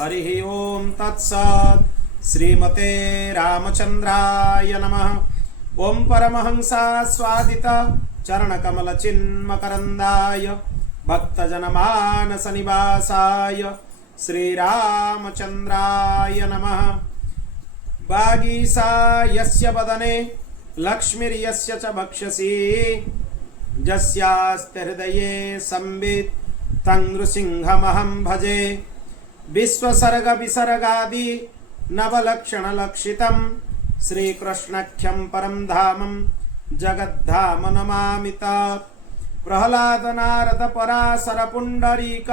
हरि ओम तत्सत्। श्रीमते रामचंद्राय नमः। ओम परमहंसा स्वादित चरणकमल चिन्मकरंदाय भक्तजनमानस निवासाय श्रीरामचंद्राय नमः। वागीसा यस्य वदने लक्ष्मीर्यस्य च वक्षसि यस्यास्ते हृदये संवित् तं नृसिंहमहं भजे। विश्वसर्ग विसर्गादि नवलक्षणलक्षितं श्रीकृष्णाख्यं परं धामं जगद्धाम नमामि तत्। प्रह्लाद नारद पराशर पुण्डरीक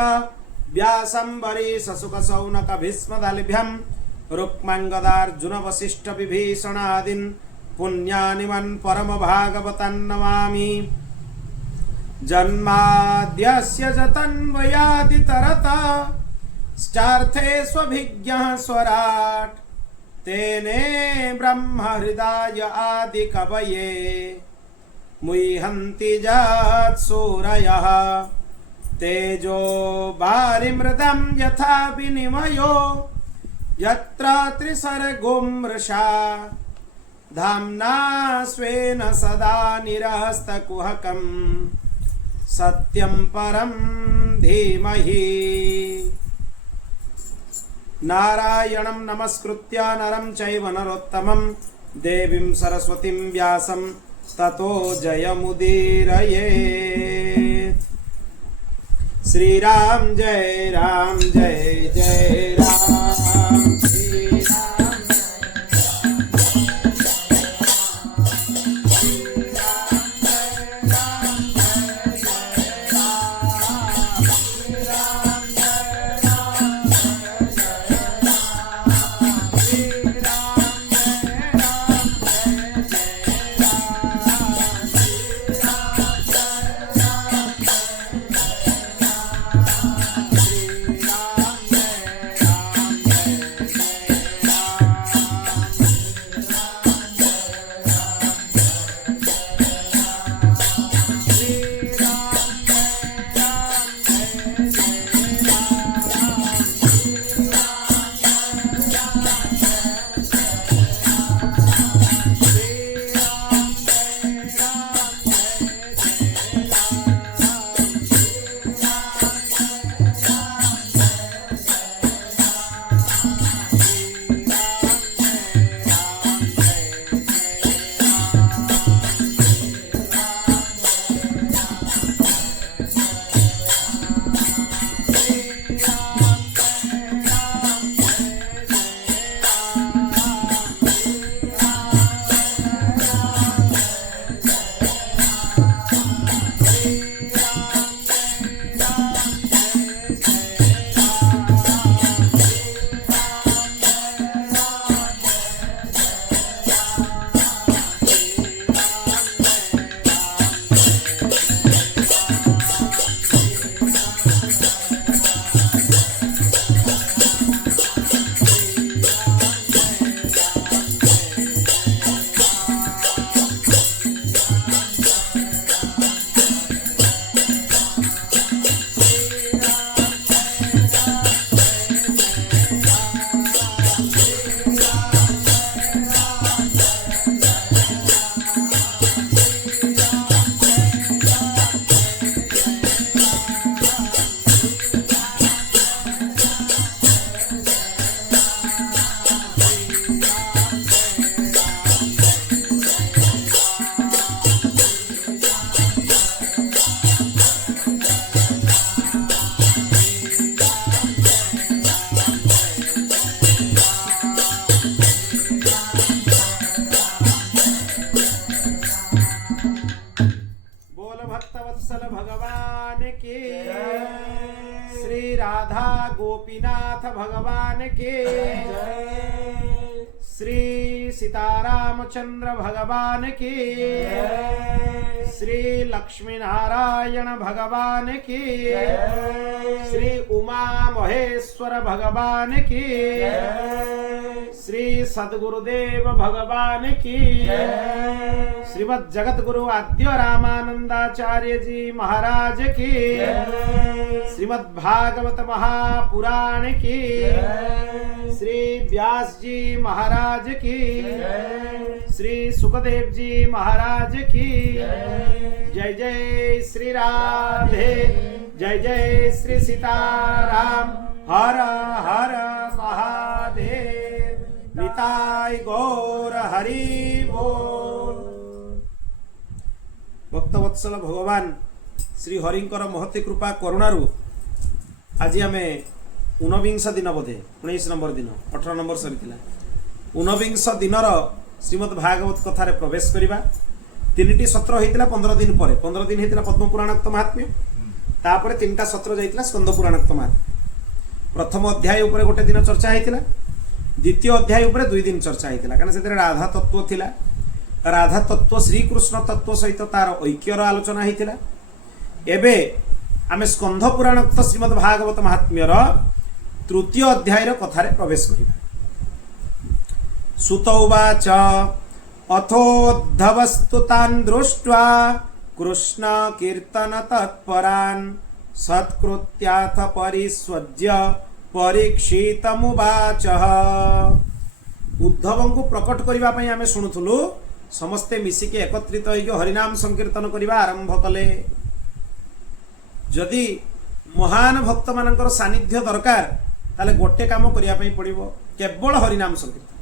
व्यासंबरीश शुक शौनक भीष्मदलभ्यं रुक्माङ्गदार्जुन वसिष्ठ विभीषणादीन् पुण्यानिवन् परम भागवतान् नमामि। जन्माद्यस्य जतन्वयादितरतः स्टार्थेष्वभिज्ञः स्वराट् तेने ब्रह्म हृदय आदि कवये मुह्यन्ति यत्सूरयः। तेजो वारिमृदं यथा विनिमयो यत्र त्रिसर्गो मृषा धाम्ना स्वेन सदा निरस्तकुहकं सत्यं परं धीमहि। नारायणं नमस्कृत्य नरं चैव नरोत्तमं देवीं सरस्वतीं व्यासं ततो जयमुदीरयेत्। श्रीराम जय जय राम। भगवान के श्री राधा गोपीनाथ भगवान के श्री सीतारामचंद्र भगवान की, श्री लक्ष्मी नारायण भगवान की, श्री उमा महेश्वर भगवान की, श्री सद्गुरुदेव भगवान की, श्रीमद् जगत गुरु आद्य रामानंदाचार्य जी महाराज की, श्रीमद् भागवत महापुराण की, श्री व्यास जी महाराज की, श्री सुखदेव जी महाराज की। जय जय श्री राधे, जय जय श्री सीताराम। हर हर महादेव। निताय गौर हरि बोल। भक्तवत्सल भगवान श्री हरिंकर महती कृपा करुणारू आज आम 19 दिन बोधे 19 नंबर दिन 18 नंबर सरी 19 दिनर श्रीमद् भागवत कथार प्रवेश करवा। 3टी सत्र होता 15 दिन पर 15 दिन होता पद्म पुराणोक्त महात्म्य, तापर 3टा सत्र जाइतिला स्कंद पुराणोक्त महात्म्य। प्रथम अध्याय उपरे गोटे दिन चर्चा होता, द्वितीय अध्याय उपरे 2 दिन चर्चा होता, कारण से राधा तत्व थिला। राधा तत्व श्रीकृष्ण तत्व सहित तार ऐक्यर आलोचना होता। एबे आमे स्कंध पुराणोक्त श्रीमद् भागवत महात्म्यर तृतीय अध्याय कथार प्रवेश करिबा। सुत उवाच अथोद्धवस्तु तान् दृष्ट्वा कृष्ण कीर्तन तत्परान् सत्कृत्याथ परिस्वज्य परीक्षितमुवाचः। उद्धवं को प्रकट करिबा पई आमे सुनुथुलु, समस्ते मिसिके एकत्रित होई हरिनाम संकीर्तन करिबा आरंभ कले। जदि महान भक्त मानकर सानिध्य दरकार ताले गोटे काम करिया पई पड़िबो, केवल हरिनाम संकीर्तन।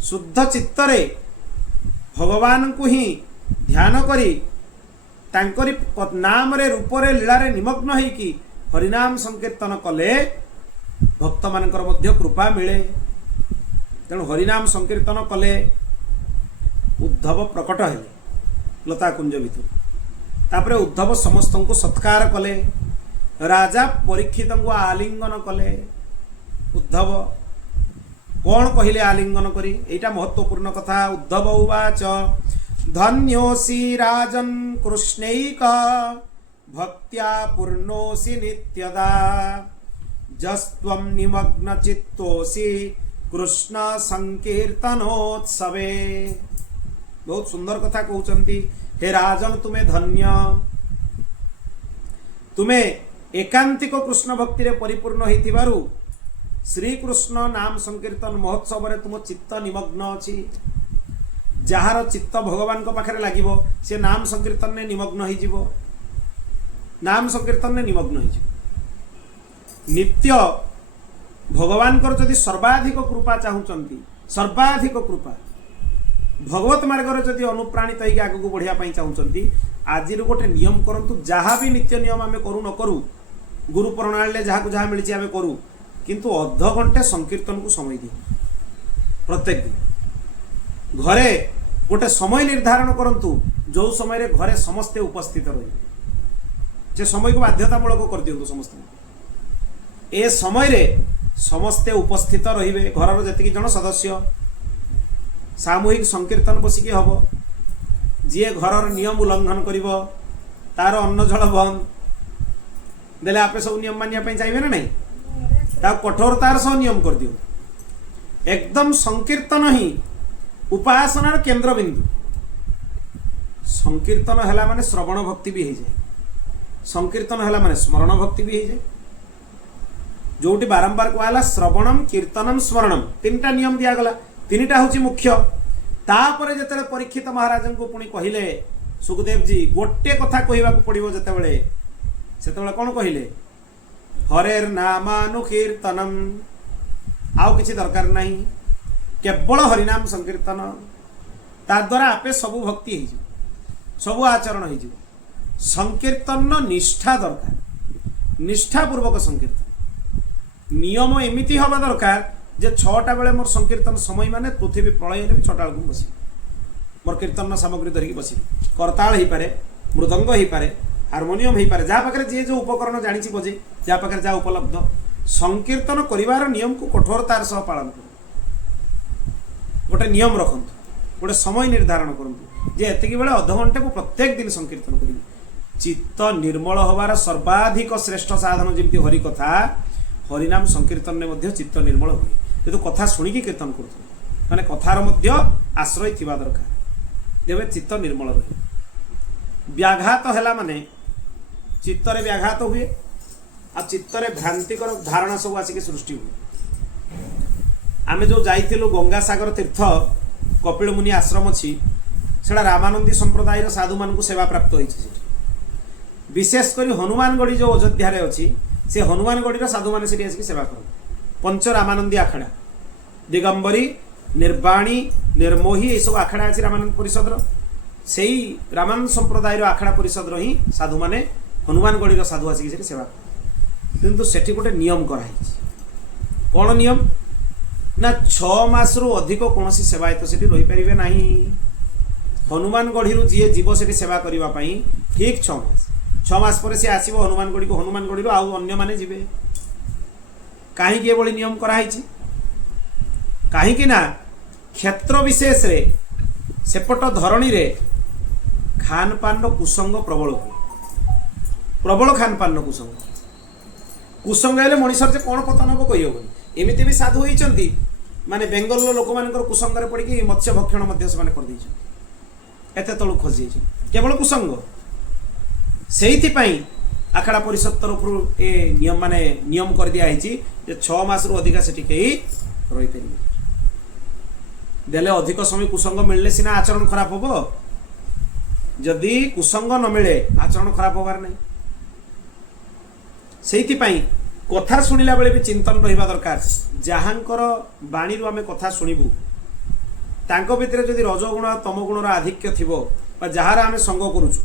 शुद्ध चित्तरे भगवान को ही ध्यान करी तांकरी नाम रे रूप रे लीला रे निमग्न होई कि हरिनाम संकीर्तन कले भक्त मानकर मध्य कृपा मिले। तेणु हरिनाम संकीर्तन कले उद्धव प्रकट हेले लता कुंज भितर। तापरे उद्धव समस्त को सत्कार कले। राजा परीक्षित को आलिंगन कले। उद्धव कौन कहले आलिंगन करी, एटा महत्वपूर्ण कथा। उद्धव उवाच धन्योसी राजन् कृष्णैक भक्त्या पूर्णोसी नित्यदा जस्त्वं निमग्न चित्तोसी कृष्ण संकीर्तनोत्सवे। बहुत सुंदर कथा कहउचंती। हे राजन तुम्हें धन्य, तुम्हें एकांतिक कृष्ण भक्ति रे परिपूर्ण होइतिबारु श्रीकृष्ण नाम संकीर्तन महोत्सव रे तुम चित्त निमग्न अछि। जार चित्त भगवान को पाखरे लागिबो से नाम संकीर्तन ने निमग्न होई जिवो, नाम संकीर्तन ने निमग्न होई जिवो। नित्य भगवान कर जदि सर्वाधिक कृपा चाहुचंती, सर्वाधिक कृपा भगवत मार्ग रे जदि अनुप्राणित होई आगु को बढ़िया पई चाहुचंती, आज गोटे नियम करंतु। जहाँ भी नित्य नियम आमे करू न करू, गुरु प्रणाली जहाँ को जहाँ मिली आमे करू, किंतु अध घंटे संकीर्तन को समय दी। प्रत्येक दिन घरे गोटे समय निर्धारण करंतु, जो समय रे घरे समस्ते उपस्थित रही, जे समय को बाध्यतामूलक कर दियंतु। समस्त ए समय रे समस्ते उपस्थित रहिबे। घरर जतिक जन सदस्य सामूहिक संकीर्तन बसिके हब। जी घरर नियम उल्लंघन करिवो तार अन्न जल बंद देले आपे सब नियम मानिया पई चाहिबे ना नहीं, ता कठोरतार सह नियम कर दियो। एकदम संकीर्तन ही उपासनार केंद्र बिंदु। संकीर्तन हला माने श्रवण भक्ति भी हो जाए, संकीर्तन हला माने स्मरण भक्ति भी हो जाए। जोटी बारंबार कहला श्रवणम कीर्तनम स्मरणम, 3टा नियम दिया गला। 3टा होची मुख्य। तापरे जतले परीक्षित महाराज को पुणी कहिले सुखदेव जी गोटे कथा कहवा को पड़िबो, जतेबेले सेतेबेले कोन कहिले हरेर नामानुकीर्तनम, आउ किछि दरकार नहीं, केवल हरिनाम संकीर्तन। ता द्वारा आपे सबु भक्ति हो, सबु आचरण हो। संकीर्तन निष्ठा दरकार, निष्ठापूर्वक संकीर्तन। नियम एमिति हवा दरकार जे 6टा बेले मोर संकीर्तन समय माने पृथ्वी प्रलय हेले 6टा बेलू बस मोर कीर्तन सामग्री धरिकी बस। करताल हो पारे, मृदंग हो पारे, हार्मोनियम हो पारे, जहाँ पाखे जी जो उपकरण जानी बजे, जहाँ पाखे जहाँ उपलब्ध। संकीर्तन करिवार नियम को कठोरतार सह पालन कर। गोटे नियम रखु गोटे समय निर्धारण करूँ जे एतिक बेले अध घंटे को प्रत्येक दिन संकीर्तन करी चित्त निर्मल होवार सर्वाधिक श्रेष्ठ साधन जमी हरि कथा हरिनाम संकीर्तन में चित्त निर्मल हुए जेतु कथा शुणिकी कीर्तन कर माने कथार मध्य आश्रय थिबा दरकार तेबे चित्त निर्मल रहे व्याघात हैला माने चित्तरे व्याघात हुए आ चित्तरे भ्रांतिकर धारणा सब आसिक सृष्टि हुए आमे जो जाइथिलु गंगा सागर तीर्थ कपिल मुनि आश्रम अच्छी सेटा रामानंदी संप्रदायर साधु मानकु सेवा प्राप्त होइछि विशेष करी हनुमानगढ़ी जो अयोध्या रे अच्छी से हनुमानगढ़ी साधु माने सेठी आसिक सेवा कर पंच रामानंदी आखड़ा दिगंबरी निर्वाणी निर्मोही ये सब आखड़ा अच्छी रामानंद परिषद से रामानंद संप्रदायर आखड़ा परिषद ही साधु माने हनुमानगढ़ी साधु आसिक सेवा किंतु सेठी गोटे नियम कराई कौन नियम ना 6 मास रु अधिक कौन सेवायत से रही पारे ना हनुमानगढ़ी जी जीव से सेवा करने ठीक 6 मास पर सी आसो हनुमानगढ़ी को हनुमानगढ़ी आउ अन्य माने जीवे कहीं नियम कराई कहीं ना क्षेत्र विशेष रे सेपट धरणी रे खान पान कुसंग प्रबल हुए प्रबल खान पान कुसंग कुसंग हेले मनीषर से कौन पतन हम कही हेनी एमती भी साधु होती माने बेंगल लोक मान कुसंग पड़ी मत्स्य भक्षण एत तलू खसी केवल कुसंग से आखड़ा परिषद तरफ ए नियम माने नियम कर दिया है 6 मास रु अधिका से रही पारे देले अधिक समय कुसंग मिलले सिना आचरण खराब हो जदि कुसंग न मिले आचरण खराब होबार नहीं से कथा शुणिला बेले भी चिंतन रहिबा दरकार जहाँकर बाणी रु आमे कथा शुणिबू तांको भितर जदि रजगुण तमगुणर आधिक्य थिबो बा जहार आमे संग करूछु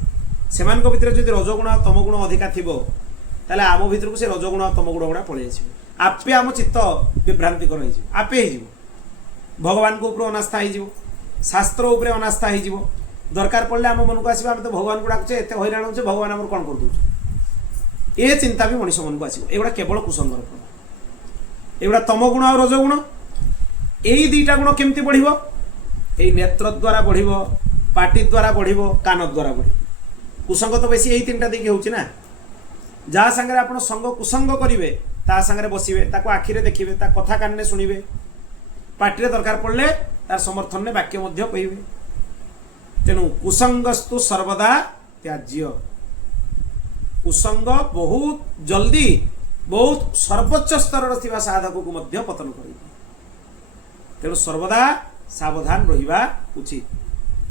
सेमानक भितर जदि रजगुण तमगुण अधिका थिबो ताले आम भितर को से रजगुण तमगुण गुणा पळै आछिबो आपे आम चित्त विभ्रांति कर आपे हो भगवान को ऊपर अनास्था हो शास्त्र उपर अनास्था हो दरकार पड़े आम मन को आसो आम तो भगवान को डाकुचे एत हईराण होचे भगवान आम कौन कर दौर ये चिंता भी मनीष मन को आसो एगुड़ा केवल कुसंगर फल एगुड़ा तम गुण और रजगुण यही 2टा गुण केमती बढ़ यही नेत्र द्वारा बढ़ पाटी द्वारा बढ़ कान द्वारा बढ़ कुसंग तो बेसी यही 3टा देखिए होची ना जहाँ सांगे आप संग कुसंग करेंगे ता सांगे बसवे ताको आखिरे देखिए ता कथा कान शुणिबे पार्टी दरकार पड़े तार समर्थन में वाक्य मध्य कहिबे तेणु कुसंगस्तु सर्वदा त्याज्य कुसंग बहुत जल्दी बहुत सर्वोच्च स्तर थिबा साधक को मध्य पतन करिबे तेणु सर्वदा सावधान रहिबा उचित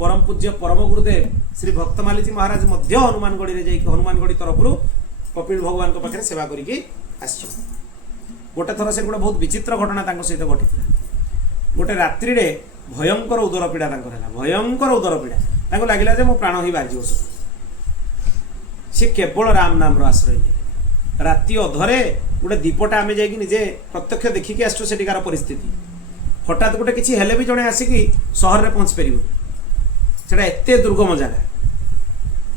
परम पूज्य परम गुरुदेव श्री भक्तमाली जी महाराज मध्य हनुमानगढ़ी रे जाइक हनुमानगढ़ी तरफ कपिल भगवान को पाखे सेवा करिकी आसछ गोटे थर से गोटे बहुत विचित्र घटना तांको सहित घटी गोटे रात्रि रे भयंकर उदर पीड़ा भयंकर उदर पीड़ा तांको लागिला जे मो प्राण ही बाजी बस से केवल राम नाम रो आश्रय राति अधरे गोटे दीपटा आमे जाइक निजे प्रत्यक्ष देखिकी आसछु सेटिकार परिस्थिति हठात गोटे किछि हेले भी जणे आसिकी शहर रे पहुंच परिबो सेटा एते दुर्गम जगह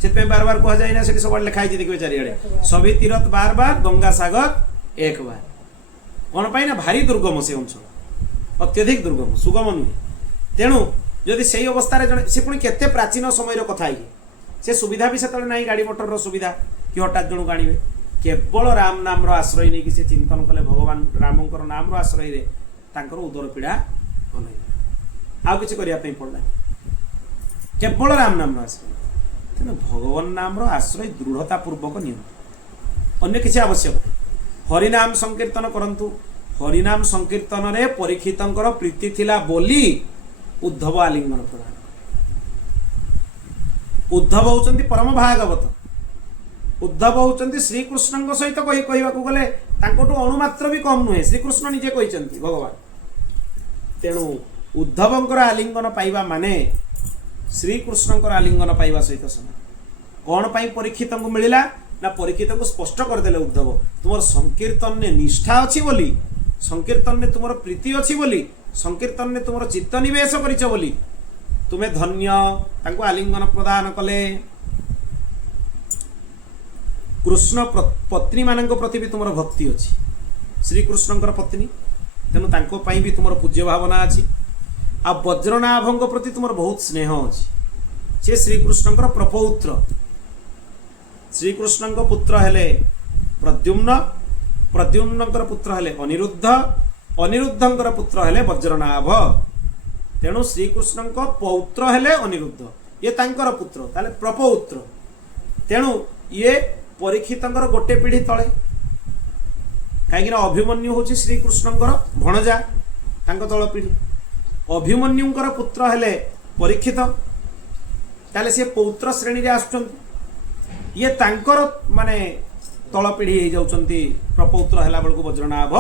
से बार बार कह जाए ना से सब लिखाई देखिए चारिड़े सभी तीर्थ बार बार गंगा सागर एक बार कौन पाई ना भारी दुर्गम से अंचल अत्यधिक दुर्गम सुगम नुहे तेणु जदि से अवस्था से पुणी केते प्राचीन समय कथा से सुविधा भी से ना गाड़ी मोटर सुविधा कि हठात जन आने केवल राम नाम आश्रय नहीं से चिंतन कले भगवान रामकर नाम आश्रय उदर पीड़ा भल आउ कि पड़ा केवल राम नाम आश्रय तेना भगवान नाम आश्रय दृढ़ता पूर्वक नियम अन्य किसी आवश्यक हरिनाम संकीर्तन करंतु हरिनाम संकीर्तन रे परीक्षितंकर प्रीति थिला बोली उद्धव आलिंगन प्रदान उद्धव होचंती परम भागवत उद्धव होचंती श्रीकृष्ण सहित कहवा गले तांकोटू अणुमात्र भी कम नुहे श्रीकृष्ण निजे कहते भगवान तेणु उद्धवंकर आलिंगन पाइबा माने श्रीकृष्ण आलिंगन पाइबा सहित समान कौन पाई परीक्षित को मिलला ना परीक्षित को स्पष्ट करदेले उद्धव तुम संकीर्तन ने निष्ठा अच्छी बोली संकीर्तन ने तुम प्रीति अच्छी बोली संकीर्तन ने तुम चित्त निवेश करिच बोली तुम्हें धन्य तांको आलिंगन प्रदान कले कृष्ण पत्नी मानक प्रति भी तुम भक्ति अच्छी श्रीकृष्ण पत्नी तेणु तांको पाई भी तुम पूज्य भावना अच्छी आ वज्रनाभଙ୍କ प्रति तुमर बहुत स्नेह अछि से श्रीकृष्णଙ୍କର प्रपौत्र श्रीकृष्णଙ୍କ पुत्र हेले प्रद्युम्न प्रद्युम्नଙ୍କର पुत्र हेले अनिरुद्ध अनिरुद्धଙ୍କର पुत्र हेले वज्रनाभ तेणु श्रीकृष्णଙ୍କ पौत्र हेले अनिरुद्ध ये तांकर पुत्र ताले प्रपौत्र तेणु ये परीक्षितଙ୍କର गोटे पीढ़ी तले कहीं अभिमन्यु हूँ श्रीकृष्णଙ୍କର भणजा तांको तल पीढ़ी अभिमन्युଙ୍କର पुत्र हेले परीक्षित ताले से पौत्र श्रेणी रे आसुचंती ये तांकर माने तल पीढ़ी हो जाउचंती प्रपौत्र हैला बेलको वज्रनाभ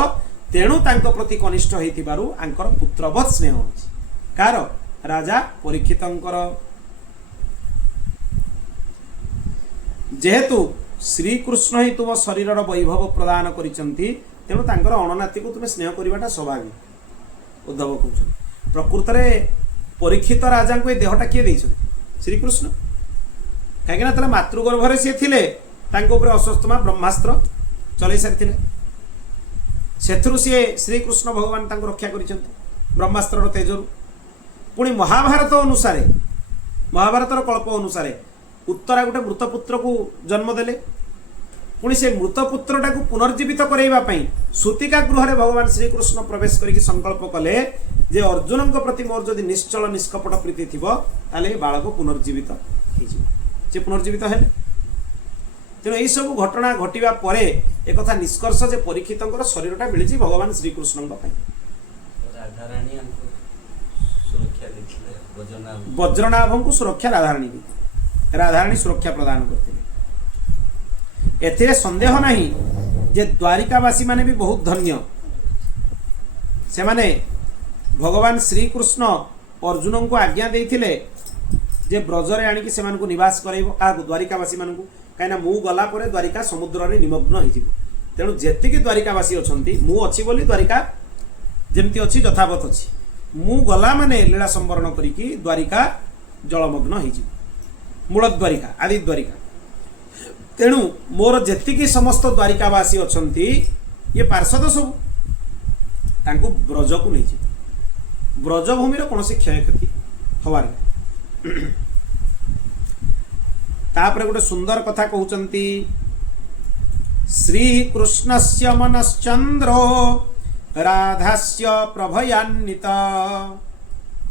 तेणु तांको प्रति कनिष्ठ हेतिबारु आंकर पुत्रवत स्नेह होछि कार राजा परीक्षितंकर जेहेतु श्रीकृष्ण ही तुम शरीर वैभव प्रदान करिसंती तेणु तांकर अणनाती को तुम स्नेह करवाटा स्वाभाविक उद्धव कहउछ प्रकृत रे परीक्षित राजा को देहटा किए देइछ श्रीकृष्ण कहीं मातृगर्भरे सी थिले तांको ऊपर अस्वस्थमा ब्रह्मास्त्र चलै सारी से श्रीकृष्ण भगवान तांको रक्षा करिसंती ब्रह्मास्त्र तेजरु पुणी महाभारत अनुसारे महाभारतर कल्प अनुसारे उत्तरा गोटे मृतपुत्र को जन्म देले पुणी से मृतपुत्रटा को पुनर्जीवित करैबा पई सूतिका गृह भगवान श्रीकृष्ण प्रवेश करिक संकल्प कले जे अर्जुन प्रति मोर जदि निश्चल निष्कपट प्रीति थिबो ताले बालक पुनर्जीवित से पुनर्जीवित है तेणु यही सब घटना घटवा पर एक निष्कर्ष जे परीक्षित शरीरटा मिली भगवान श्रीकृष्ण वज्रनाभ को सुरक्षा राधाराणी सुरक्षा प्रदान करते एथिरे संदेह नहीं जे द्वारिकावासी माने भी बहुत धन्य से माने भगवान श्रीकृष्ण अर्जुन को आज्ञा देइथिले जे ब्रजरे आनिकी से मानकु निवास करैबो का द्वारिकावासी मानकु काइना मु गला परे द्वारिका समुद्र रे निमग्न होइजिबो तेणु जेतिकी द्वारिकावासी अछंती मु अछि बोली द्वारिका जेमती अछि यथावत अछि मु गला माने लीला संवरण करिकी द्वारिका जलमग्न होइजिबो मूल द्वारिका आदि द्वारिका तेणु मोर जेतिकी समस्त द्वारिकावासी अछंती ये पार्षद सब तांकु ब्रज को नहीं ब्रजभूमि कौन क्षयक्षति हवार तापर गोटे सुंदर कथा कहउचंती श्रीकृष्णस्य मनश्चंद्रो राधास्य प्रभयान्वित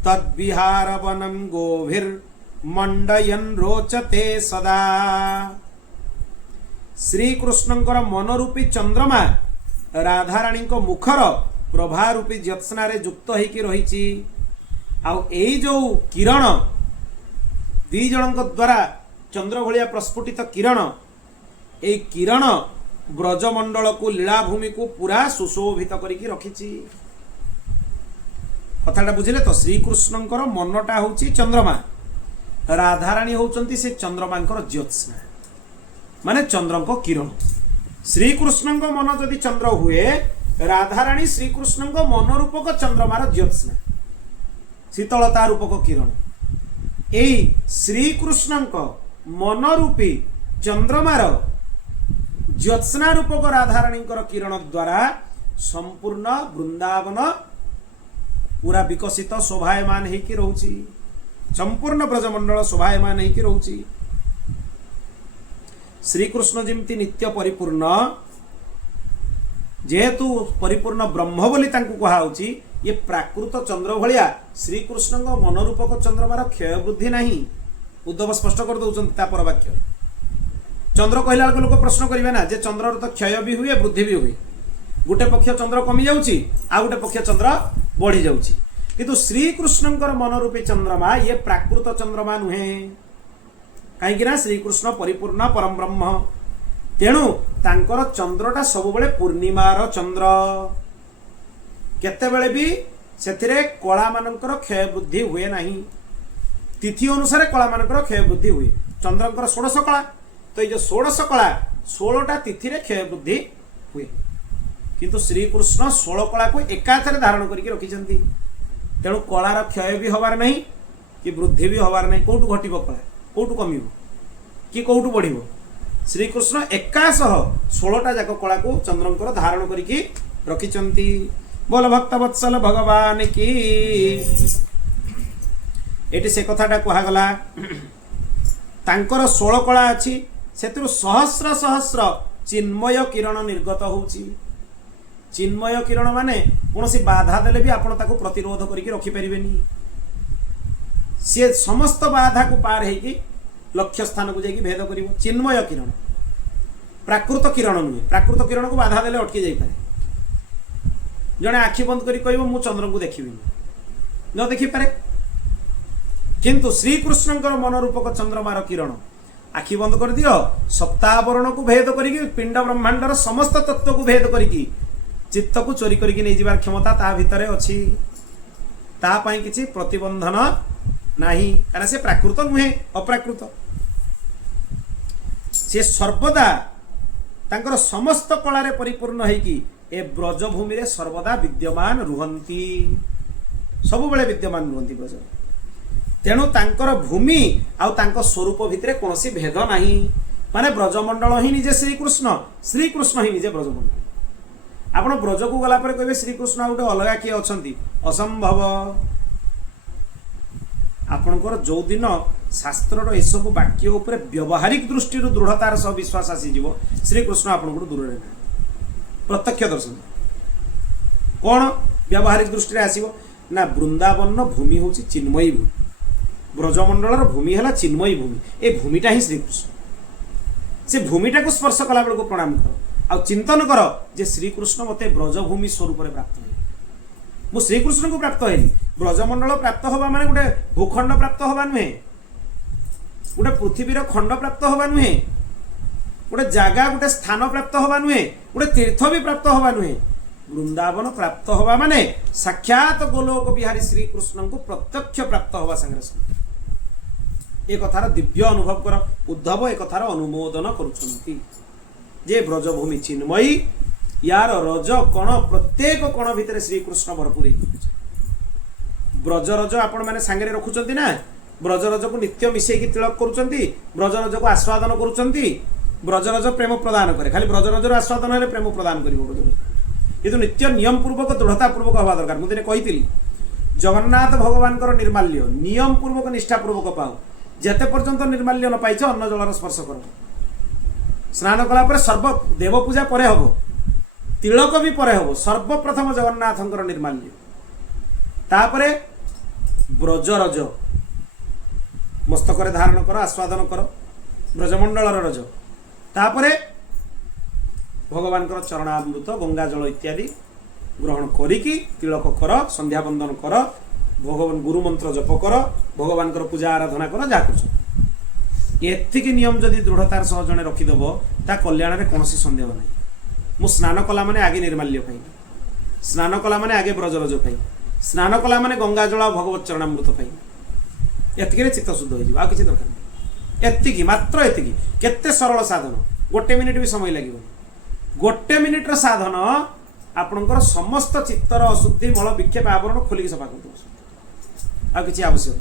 तद्विहार वनं गोभिर्मण्डयन् रोचते सदा श्रीकृष्णंकर मनरूपी चंद्रमा राधाराणी मुखर प्रभारूपी ज्योत्स्ना रे युक्त होइकी रहिछि आउ एई जो किरण दी जनक द्वारा चंद्र भलिया प्रस्फुटित किरण ए किरण ब्रजमंडल को लीलाभूमि को पूरा सुशोभित करिकी रखिछि कथाटा बुझिले तो श्रीकृष्णंकर मनटा होछि चंद्रमा राधाराणी होउचंती से चंद्रमांकर ज्योत्स्ना माने चंद्रंक किरण श्रीकृष्णंक मन जदि चंद्र हुए राधाराणी श्रीकृष्णंक मन रूपक चंद्रमार ज्योत्स्ना शीतलता रूपक किरण एई श्रीकृष्णंक मन रूपी चंद्रमार ज्योत्स्ना रूपक राधाराणी किरण द्वारा संपूर्ण वृंदावन पूरा विकसित शोभायमान होइकी रहउची संपूर्ण ब्रजमंडल शोभायमान होइकी रहउची श्रीकृष्ण जमती नित्य परिपूर्ण जेहेतु परिपूर्ण ब्रह्म बोली तांकु कहा होची ये प्राकृत चंद्र भलिया श्रीकृष्ण मनरूपक चंद्रमार क्षय वृद्धि नहीं उद्धव स्पष्ट कर दउचंती तापर वाक्य चंद्र कहला लोक प्रश्न करिवे ना जे चंद्र तो क्षय भी हुए वृद्धि भी हुए गोटे पक्ष चंद्र कमी जाउची आ गोटे पक्ष चंद्र बढ़ी जाउची किंतु श्रीकृष्णंकर मनरूपी चंद्रमा ये प्राकृत चंद्रमा नुहे कहीं श्रीकृष्ण परिपूर्ण परम ब्रह्म तेणु तांकर चंद्रटा सब बेले पूर्णिमार चंद्र केतेबेले भी सेथिरे कला मानकर क्षय वृद्धि हुए नहीं तिथि अनुसार कला मानकर क्षय वृद्धि हुए चंद्रंकर 16 कला तो ये जो 16 कला 16टा तिथि रे क्षय वृद्धि हुए किंतु श्रीकृष्ण 16 कला को एकाथरे धारण करके रखिछंती तेणु कलार क्षय भी हबार नहीं कि वृद्धि भी हबार नहीं कोठु घटिबो कला कोठु कमिबो कि कोठु बढ़िबो श्रीकृष्ण एकाशह 16टा जाक कला को चंद्रंकर धारण करके रखिछंती बोल भक्त वत्सल भगवान की एटी से कथाटा कहगला तांकर 16 कला अच्छी से सहस्र सहस्र चिन्मय किरण निर्गत होउची। चिन्मय किरण माने कौन सी बाधा देले भी आपण ताको प्रतिरोध करके रखी परिबेनी। से समस्त बाधा को पार है लक्ष्य स्थान को जाकि भेद कर। चिन्मय किरण प्राकृत किरण नुहे, प्राकृत किरण को बाधा देले अटकी जाई पारे। जने आखि बंद करी कहबो मु चंद्र को देखिबि न देखि पारे, किंतु श्री कृष्णकर मन रूपक चंद्रमार किरण आखि बंद कर दियो, सप्तावरण को भेद करिकी पिंड ब्रह्मांडर समस्त तत्व को भेद करिकी चित्त को चोरी करिकी नै जिबार क्षमता ता भितरे अछि। ता पई किछि प्रतिबंधन नाही, कारण से प्राकृत नुहे अप्राकृत। से सर्वदा तांकर समस्त कलारे परिपूर्ण होइकी ए ब्रजभूमि रे सर्वदा विद्यमान रुहंती, सब बेले विद्यमान रुहंती ब्रज। तेणु तांकर भूमि आउ तांकर स्वरूप भितरे कोनोसी भेद नाही, माने ब्रजमंडल ही निजे श्रीकृष्ण, श्रीकृष्ण ही निजे ब्रजमंडल। आपण ब्रज को गला पर कहबे श्रीकृष्ण गोटे अलगा किए अछंती, असंभव। आपणकर जो दिन शास्त्र ए सब वाक्य उपरे व्यवहारिक दृष्टि दृढ़तार सह विश्वास आसीଯିव, श्रीकृष्ण आपन को दूर रे प्रत्यक्ष दर्शन। कौन व्यवहारिक दृष्टि आसीबो ना वृंदावन भूमि होची चिन्मयी भूमि, ब्रजमंडलर भूमि है चिन्मयी भूमि। ए भूमिटा ही श्रीकृष्ण। से भूमिटा को स्पर्श कला बेल को प्रणाम कर आ चिंतन कर जे श्रीकृष्ण मते ब्रजभूमि स्वरूप प्राप्त है। मु श्रीकृष्ण को प्राप्त है, ब्रजमंडल प्राप्त हवा माने गोटे भूखंड प्राप्त हवा नुहे, गोटे पृथ्वीर खंड प्राप्त हवा नुहे, गोटे जागा गोटे स्थान प्राप्त हवा नुहे, गोटे तीर्थ भी प्राप्त हवा नुहे। वृंदावन प्राप्त हवा माने साक्षात गोलोक बिहारी श्रीकृष्ण को प्रत्यक्ष प्राप्त हवा संगे संगे। ए कथार दिव्य अनुभव कर उद्धव ए कथार अनुमोदन करुछंती जे ब्रजभूमि चिन्मयी, यार रज कण प्रत्येक कण भितर श्रीकृष्ण भरपूर। ब्रज रज आपण माने सांगे रखुचंती ना, ब्रज रज को नित्य मिसेकी तिलक करुचंती, ब्रज रज को आस्वादन करुचंती। ब्रज रज प्रेम प्रदान करे, खाली ब्रज रज आस्वादन हेले प्रेम प्रदान करिवो ब्रज रज। किंतु नित्य नियम पूर्वक दृढ़ता पूर्वक हवा दरकार। मुझे कही जगन्नाथ भगवान निर्माल्य नियम पूर्वक निष्ठा पूर्वक पाओ, जेते पर्यंत निर्माल्य न पाइछ अन्न जलर स्पर्श कर। स्नान कला पर सर्व देव पूजा परे हबो, तिलक भी परे हबो। सर्वप्रथम जगन्नाथंकर निर्माल्य, तापरे ब्रज रज मस्तक धारण कर, आस्वादन कर ब्रजमंडलर रज। तापरे भगवान चरणामृत गंगा जल इत्यादि ग्रहण करिकी तिलक कर, संध्या बंदन कर, भगवान गुरु मंत्र जप कर, भगवान पूजा आराधना कर, जा कर। एतिक नियम जदि दृढ़तार सह जने रखिदेव ता कल्याण में कौन सन्देह नहीं। मु स्नान कला माने आगे निर्माल्य पाई, स्नान कला माने आगे ब्रजरज पाई, स्नान कला माने गंगा जल भगवत चरणामृत पाई। एतिक चित्त शुद्ध हो आ किसी दरकार नहीं। एतिक मात्र एतिक केते सरल साधन, गोटे मिनिट भी समय लगे। गोटे मिनिट्र साधन आपणकर समस्त चित्तर अशुद्धि मल विक्षेप आवरण खोलिक सफा कर। आ किसी आवश्यक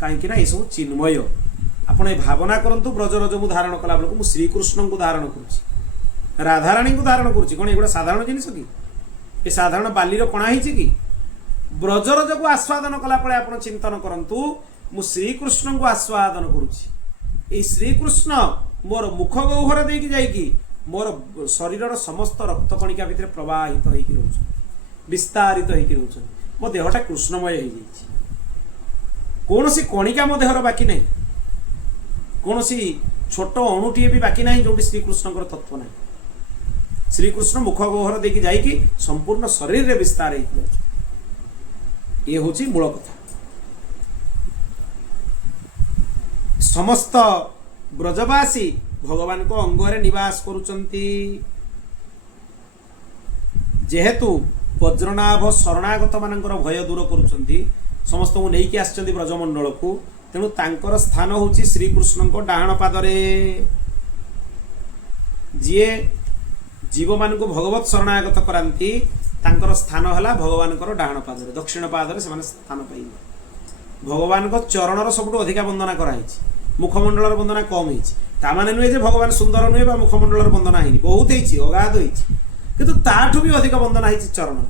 कहीं ये सब चिन्मय। आपण भावना करंतु ब्रजरज मु धारण कला बेलू मु श्रीकृष्ण को धारण करुच्ची, राधाराणी को धारण करुच्ची। कौन एगुड़ा साधारण जिनिस कि ये साधारण बालीर कणा होइछि कि? ब्रजरज को आस्वादन कला पळे आपण चिंतन करंतु मु श्रीकृष्ण को आस्वादन करुच्ची। ए श्रीकृष्ण मोर मुख गौहर देकी जाइकी मोर शरीर समस्त रक्त कणिका भितर प्रवाहित होइकी रहउछ, विस्तारित होइकी रहउछ। मो देहटा कृष्णमय हो जाइछि, कौन सी कणिका मो देहर बाकी नहीं, कौन सी छोट अणुटीए भी बाकी नहीं जो श्रीकृष्ण तत्व ना। श्रीकृष्ण मुख गौहर देकी जाइकी संपूर्ण शरीर रे विस्तार होइकी रहउछ। ये होची मूल कथा। समस्त ब्रजवासी भगवान को अंगरे निवास करुचंती। जेहेतु वज्रनाभ शरणागत मानकर भय दूर करुचंती, समस्त को नेकी आछंती ब्रजमंडल को। तेणु तांकर स्थान होची श्रीकृष्ण को डाहण पादरे। जी जीव मान को भगवत शरणागत करांती तांकर स्थान हला भगवान को डाहण पादरे, दक्षिण पादरे से स्थान पाइबे। भगवान को चरणर सबुठ अधिका वंदना कराई, मुखमंडलर वंदना कम होइछि। ता माने नुहे जे भगवान सुंदर नुहे बा मुखमंडलर वंदना हैनी, बहुत होइछि, अगाध होइछि, किंतु ताठु भी अधिक वंदना होइछि चरण।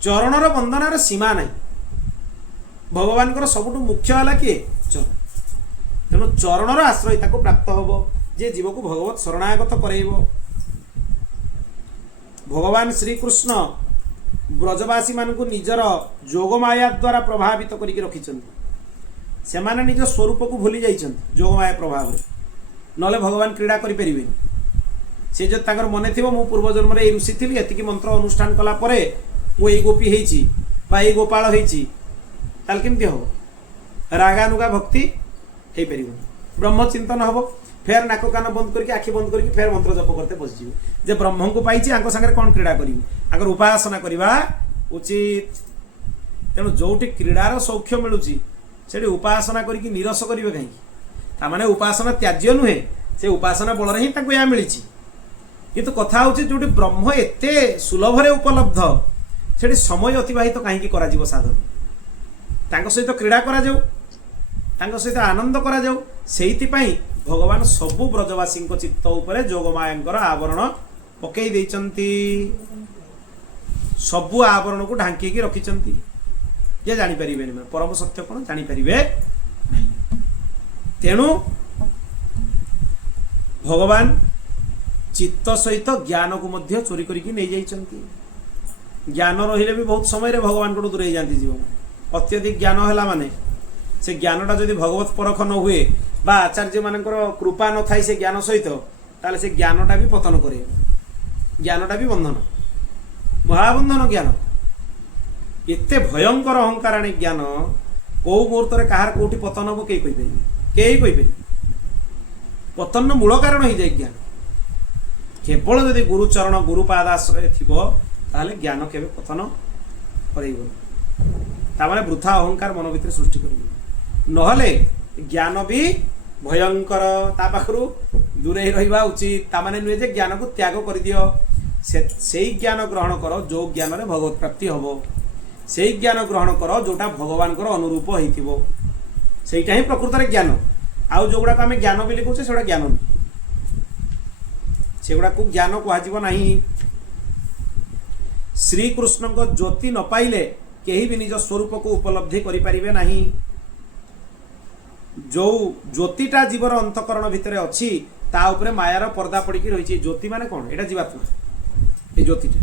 चरणर वंदनार सीमा नहीं। भगवान सबुठ मुख्य है किए चरण तेणु चरणर आश्रय ताको प्राप्त हम जे जीव को भगवत शरणागत करैब। भगवान श्रीकृष्ण ब्रजवासी मानकु निजर जोगमाया द्वारा प्रभावित करके रखिछन्ति। सेमाने निज स्वरूप को भूली जाइछन्ति जोगमाया प्रभाव रे, नले भगवान क्रीड़ा करि परिबेनि। से जो ताकर मने थिबो मु पूर्व जन्म रे ऋषि थिली, एतिकी मंत्र अनुष्ठान कला परे मु एई गोपी हेछि बा एई गोपाल हेछि, ताल केमति हो रागानुगा भक्ति हे परिबो। ब्रह्म चिंतन हबो, फेर नाक कान बंद करके आखि बंद करके फेर मंत्र जप करते बस जीव जे ब्रह्म को पाइछि आंको संगे कोन क्रीड़ा करिवि, आंकर उपासना करिवा उचित। तेणु जोटी क्रीड़ार सौख्य मिलुछि सेठी उपासना करके निरस करिवे काई, ता माने उपासना त्याज्य नुहे, से उपासना बल रे ही ताको या मिलिछि। किंतु कथा होछि जोटी ब्रह्म एते सुलभ रे उपलब्ध सेठी समय अतिबाहित काहेकि करा जीव साधन, तांको सहित क्रीड़ा करा जाऊ, तांको सहित आनंद करा जाऊ। सेहिति पई भगवान सबु ब्रजवासी चित्त उपरे जोगमायांकर आवरण पकई देइचंती, सबु आवरण को ढांकी की रखिचंती। ये जानि परिबेनि परम सत्य कोन जानि परिबे। तेणु भगवान चित्त सहित ज्ञान को मध्य चोरी करिकी नै जाइचंती। ज्ञान रहिले भी बहुत समय रे भगवान को दूर हो जाती जीवन। अत्यधिक ज्ञान हैला माने से ज्ञानटा जदि भगवत परख न हुए बा आचार्य मानकर कृपा न थाई से ज्ञान सहित, ताले से ज्ञानटा भी पतन करे, ज्ञानटा भी बंधन, महाबंधन ज्ञान। एते भयंकर अहंकाराणी ज्ञान को मुहूर्त रे कहार कोठी पतन हो कई कहि पतन मूल कारण ही जाय ज्ञान। केवल जदि गुरुचरण गुरुपादाश्रय थिबो ताले ज्ञान केबे पतन करैबो, ता माने वृथा अहंकार मन भितर सृष्टि करिबो। नहले ज्ञान भी भयंकर, ता पाखरु दूरे रहिबा उचित। ता माने नुहे जे ज्ञान को त्याग कर दियो, से ज्ञान ग्रहण करो जो ज्ञान रे भगवत प्राप्ति हबो, से ज्ञान ग्रहण करो जोटा भगवान को अनुरूप होइथिबो, सेटा ही प्रकृत रे ज्ञान। आउ जोगुडा को आमे ज्ञान बिली कहूचे सेटा ज्ञान नहीं, सेगुडा को ज्ञान कहजिबो नाही। श्री कृष्ण को ज्योति न पाइले केही भी निज स्वरूप को उपलब्धि करि परिबे नाही। जो ज्योतिटा जीवर अंतकरण भितर अच्छी ता उपरे मायार पर्दा पड़िकी रही। ज्योति माने कौन? एटा जीवात्मा, ये ज्योतिटा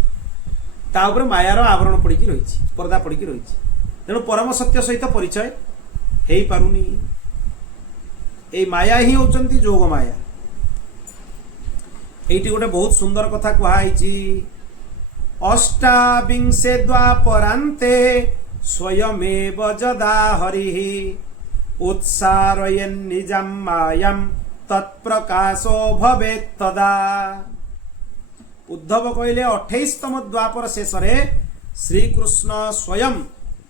ता उपरे मायार आवरण पड़िकी रही, पर्दा पड़िकी रही। तेणु परम सत्य सहित परिचय हेई पारुनी। ए माया ही होचंती जोग माया। एइटी गोटे बहुत सुंदर कथा कुहाइछि, अष्टाविंशे द्वापरान्ते स्वयमेव जदा हरिः उत्सारयन् निजं मायां तत्प्रकाशो भवेत् तदा। उद्धव कहले 28तम द्वापर शेष श्रीकृष्ण स्वयं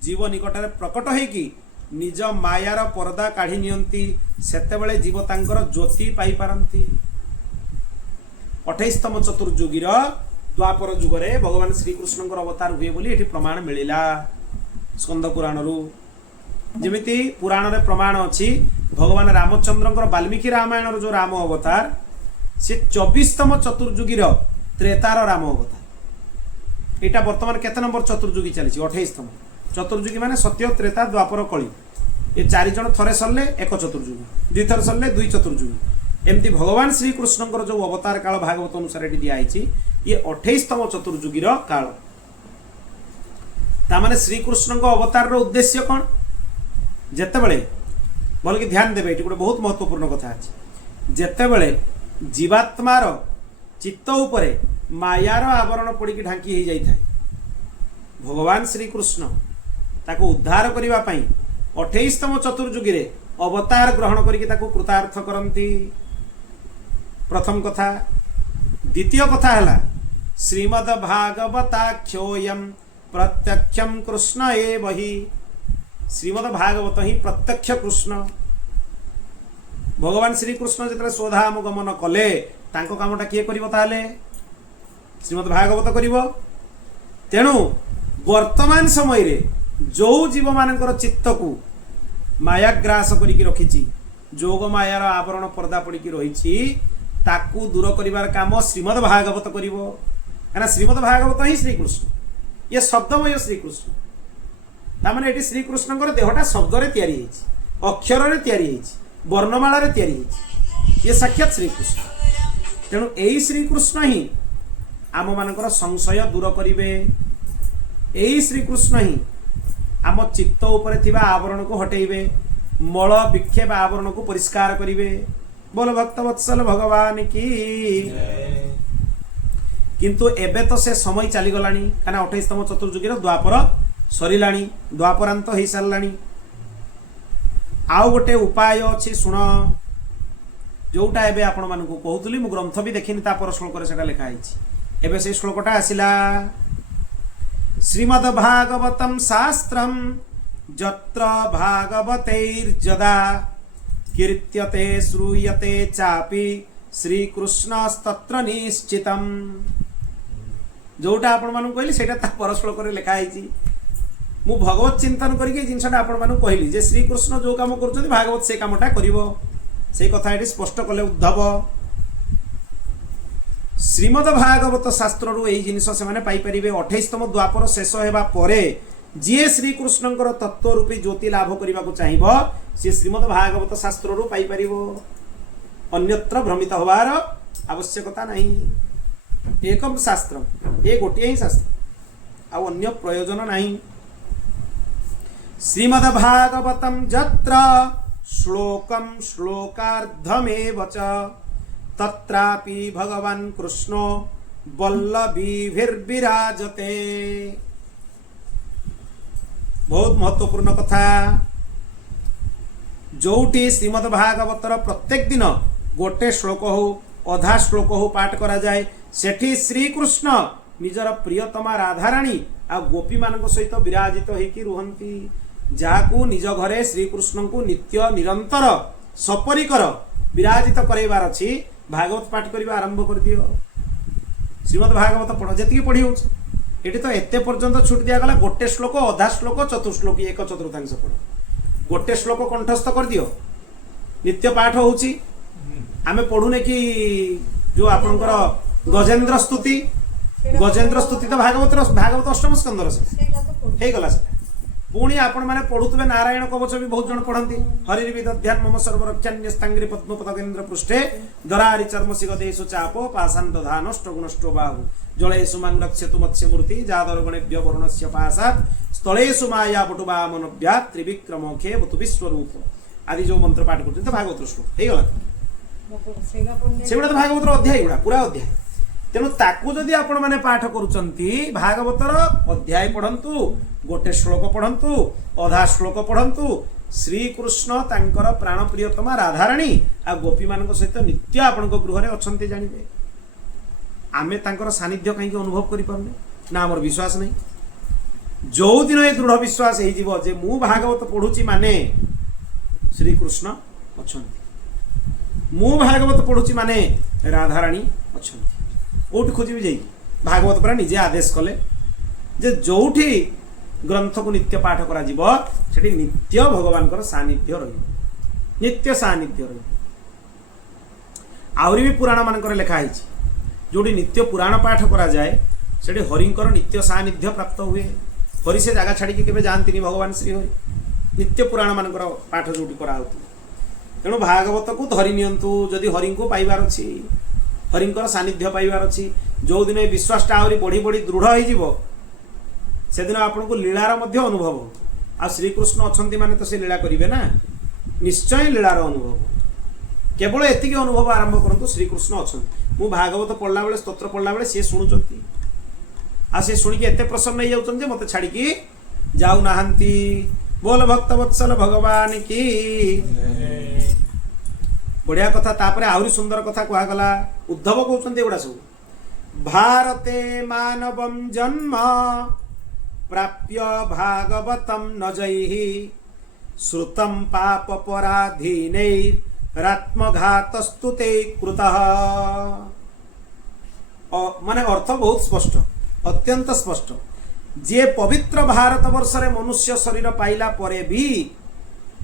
जीव निकटरे प्रकट होइकी निज मायार पर्दा काढ़ी नियंती, सेतेबेले जीव तांकर ज्योति पाई पारंती। 28तम चतुर्युगीर द्वापर जुगरे भगवान श्रीकृष्ण अवतार हुए बोली एठी प्रमाण मिलिला स्कंद पुराण रु। जेमिति पुराण रे प्रमाण अछि भगवान रामचंद्र वाल्मीकि रामायण जो राम अवतार से 24तम चतुर्युगीर त्रेतार राम अवतार। एटा वर्तमान केते नंबर चतुर्युगी चली? 28तम चतुर्युगी माने सत्य त्रेता द्वापर कली। ये 4 जण थरे सरले एक चतुर्युगी, दुई थर सरले दुई चतुर्युगी। एमती भगवान श्रीकृष्ण जो अवतार काल भागवत अनुसार एटी दिया आइछि ये 28तम चतुर्युगीर काल। तामाने श्रीकृष्ण अवतार रो उद्देश्य कौन? जेतेबेले भल कि ध्यान देबे, एटी गोटे बहुत महत्वपूर्ण कथा अछि। जेतेबेले जीवात्मार चित्त उपरे मायार आवरण पड़िकी ढांकी हो जाए, भगवान श्रीकृष्ण ताको उद्धार करिवा पई 28तम चतुर्युगी रे अवतार ग्रहण करिकी ताको कृतार्थ करंती। प्रथम कथा। द्वितीय कथा हला श्रीमद् भागवताख्योयम प्रत्यक्षम कृष्ण एव हि। श्रीमद् भागवत ही प्रत्यक्ष कृष्ण। भगवान श्रीकृष्ण जेतरे स्वधाम गमन कले तांको कामटा किए करिवो? ताले श्रीमद् भागवत करिवो। तेणु वर्तमान समय रे जो जीव मानकर चित्त को मायाग्रास करिकी रखिछि, जोग मायार आवरण पर्दा पड़िकी रहिछि, ताकू दूर करिवार काम श्रीमद् भागवत करिवो। काना श्रीमद् भागवत ही श्रीकृष्ण, ये शब्दमय श्रीकृष्ण। तामाने एटी श्री कृष्णଙ୍କର देहटा शब्दरे तयारी ହେଇଛି, अक्षररे तयारी ହେଇଛି, वर्णमालारे तयारी ହେଇଛି। ये साक्षात श्री कृष्ण। तेणु एई श्री कृष्ण ही आम मानकर संशय दूर करिवे। एई श्री कृष्ण ही आम चित्त उपरे थिबा आवरण को हटेइबे, मल विक्षेप आवरण को परिष्कार करिवे। बोल भक्त वत्सल भगवान की। किंतु एबे तो से समय चली गलानी, काना 28तम चतुर्युगीर द्वापर सरिलानी, द्वापरांत हो सारानी। आउ गोटे उपाय अछि सुन, जोटा एबे आपण मानकु कहउतली, मु ग्रंथ भी देखिनी तापर श्लोक रे सेटा लिखा आइछि। एबे से श्लोकटा आसिला, श्रीमद् भागवतम शास्त्रम जत्र भागवतैर्जदा कीर्त्यते श्रूयते चापि श्रीकृष्णस्तत्र निश्चितम। जोटा आपण मानकु कहली सेटा तापर श्लोक रे लिखा आइछि। मु भगवत चिंतन करके जिनसटा आपण मानकु कहली जे श्रीकृष्ण जो काम करछथि भागवत से कामटा करिवो, से कथा एटी स्पष्ट कले उद्धव। श्रीमद् भागवत शास्त्र रु एई जिनिस से माने पाई परिबे। 28तम द्वापर शेष हेबा परे जे श्रीकृष्णଙ୍କର तत्व रूपी ज्योति लाभ करबा को चाहिबो, से श्रीमद् भागवत शास्त्र रु पाई परिबो। अन्यत्र भ्रमित होबार आवश्यकता नहीं। एकम शास्त्र, ए गोटिए ही शास्त्र, आ अन्य प्रयोजन नहीं। श्रीमद् भागवतम जत्र श्लोकम श्लोकार्धमेव च तत्रापि भगवान कृष्णो वल्लभीभिर्विराजते। बहुत महत्वपूर्ण कथा। जोटी श्रीमद् भागवतर प्रत्येक दिन गोटे श्लोक हो अधा श्लोक हो पाठ करा जाए, सेठी श्रीकृष्ण निजर प्रियतमा राधाराणी आ गोपी मान सहित विराजित होइकी रुहंती। जाकू निज घरे श्रीकृष्ण को नित्य निरंतर सपरिकर विराजित करैबार अछि, भागवत पाठ करबा आरंभ कर दियो। श्रीमद् भागवत पढ़, जेतिकी पढ़ी होछ एटी तो एते पर्यंत छुट दिया गला। गोटे श्लोक अधा श्लोक चतुर्श्लोकी एक चतुर्थांश पढ़, गोटे श्लोक कंठस्थ कर दियो। नित्य पाठ होउची। आमे पढ़ुने कि जो आपनकर गजेंद्र स्तुति, गजेंद्र स्तुति तो भागवत अष्टम स्कंदर से हे गला से। पुणी आपण माने पढ़ुतबे नारायण कवच भी बहुत जन पढ़ंती। हरिर्विद ध्यान मम सर्वरक्षान्य स्थांग्रि पद्मपदकेन्द्र पृष्ठे दरारि चर्मसि गदेषु चापो पाषाण दधानष्ट गुणष्टो बाहु जलेषु मां रक्षतु मत्स्य मूर्ति जादर गणेभ्य वरुणस्य पाशात् स्थलेषु माया बटुबा मनव्यात् त्रिविक्रमोखे वतु विश्वरूप आदि जो मंत्र पाठ करते तो भागवत श्लोक हे गला। सेगुड़ा तो भागवतर अध्याय गुड़ा पूरा अध्याय। तेणु ताकू जदि आपण माने पाठ करूचंती भागवतर अध्याय पढ़ंतु, गोटे श्लोक पढ़ंतु, अधा श्लोक पढ़ंतु। श्रीकृष्ण तांकर प्राण प्रियतमा राधाराणी आ गोपी मान सहित नित्य आपण गृह रे अछंती जानिबे। आमे तांकर सानिध्य कहीं अनुभव करि पारने ना, हमर विश्वास नहीं। जो दिन ए दृढ़ विश्वास हे जीवो जे मु भागवत पढ़ुची माने श्रीकृष्ण अछंती, मु भागवत पढ़ुची माने राधाराणी अछंती। कोठी खोजी भी जाई भागवत पर निजे आदेश कले जे जोठी ग्रंथ को नित्य पाठ करा जीव सेठी नित्य भगवान कर सानिध्य रही, नित्य सानिध्य रही। आउरी भी पुराण मानकर लिखा है जोड़ी नित्य पुराण पाठ करा जाए सेठी हरिंकर नित्य सानिध्य प्राप्त हुए। हरि से जगह छाड़ी के जानती भगवान श्री हरि, नित्य पुराण मानकर पाठ जोटी करा होती। तेणु भागवत को धरी नियंतु जदि हरि को पाइबार अछि, हरिंकर सानिध्य पाइबार अछि। जो दिन विश्वासटा आहुरी बढ़ी बढ़ी दृढ़ हो से दिन आपन को लीलार मध्य अनुभव। आ श्रीकृष्ण अछंती माने तो से लीला करिवे ना, निश्चय लीलार अनुभव। केवल एतिकी अनुभव आरंभ करंतु श्रीकृष्ण अछंती। मु भागवत पढ़ला बेले स्तोत्र पढ़ला बेले से शुणुचंती, आ से शुणी के एते प्रसन्न हो जाउछन जे मते छाड़ी की जाउ नाहंती। बोल भक्त वत्सल भगवान की। बढ़िया कथा। तापरे आहुरी सुंदर कथा कहा गला। उद्धव कहउछन एगुडा सब भारते मानवम जन्म प्राप्य भागवतम न जैहि श्रुतम पाप पराधीनैरात्मघातस्तुते कृतः। माने अर्थ बहुत स्पष्ट, अत्यंत स्पष्ट। जे पवित्र भारत वर्ष रे मनुष्य शरीर पाइला परे भी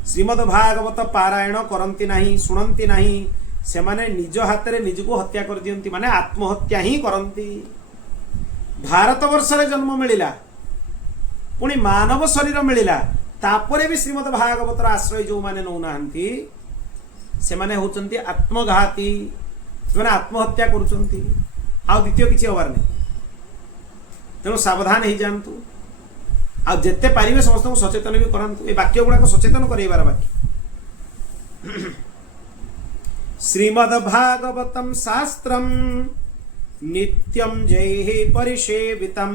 श्रीमद् भागवत पारायण करती नहीं, शुणती नहीं, से माने निज हाथ रे निज को हत्या कर दियंती, माने आत्महत्या ही करती। भारत वर्ष रे जन्म मिलिला पुणी मानव शरीर मिलला तापरे भी श्रीमद भागवतर आश्रय जो माने नौ नाहंती से माने होचंती आत्मघाती से माने आत्महत्या करूचंती आ द्वितीय किछि होबार नै तेणु सावधान हो जातु आ जिते पारे समस्त सचेतन भी करंतु ए वाक्य गुड़ाक सचेतन करैबार वाक्य श्रीमद्भागवतम शास्त्रम नित्यं जैः परिसेवितं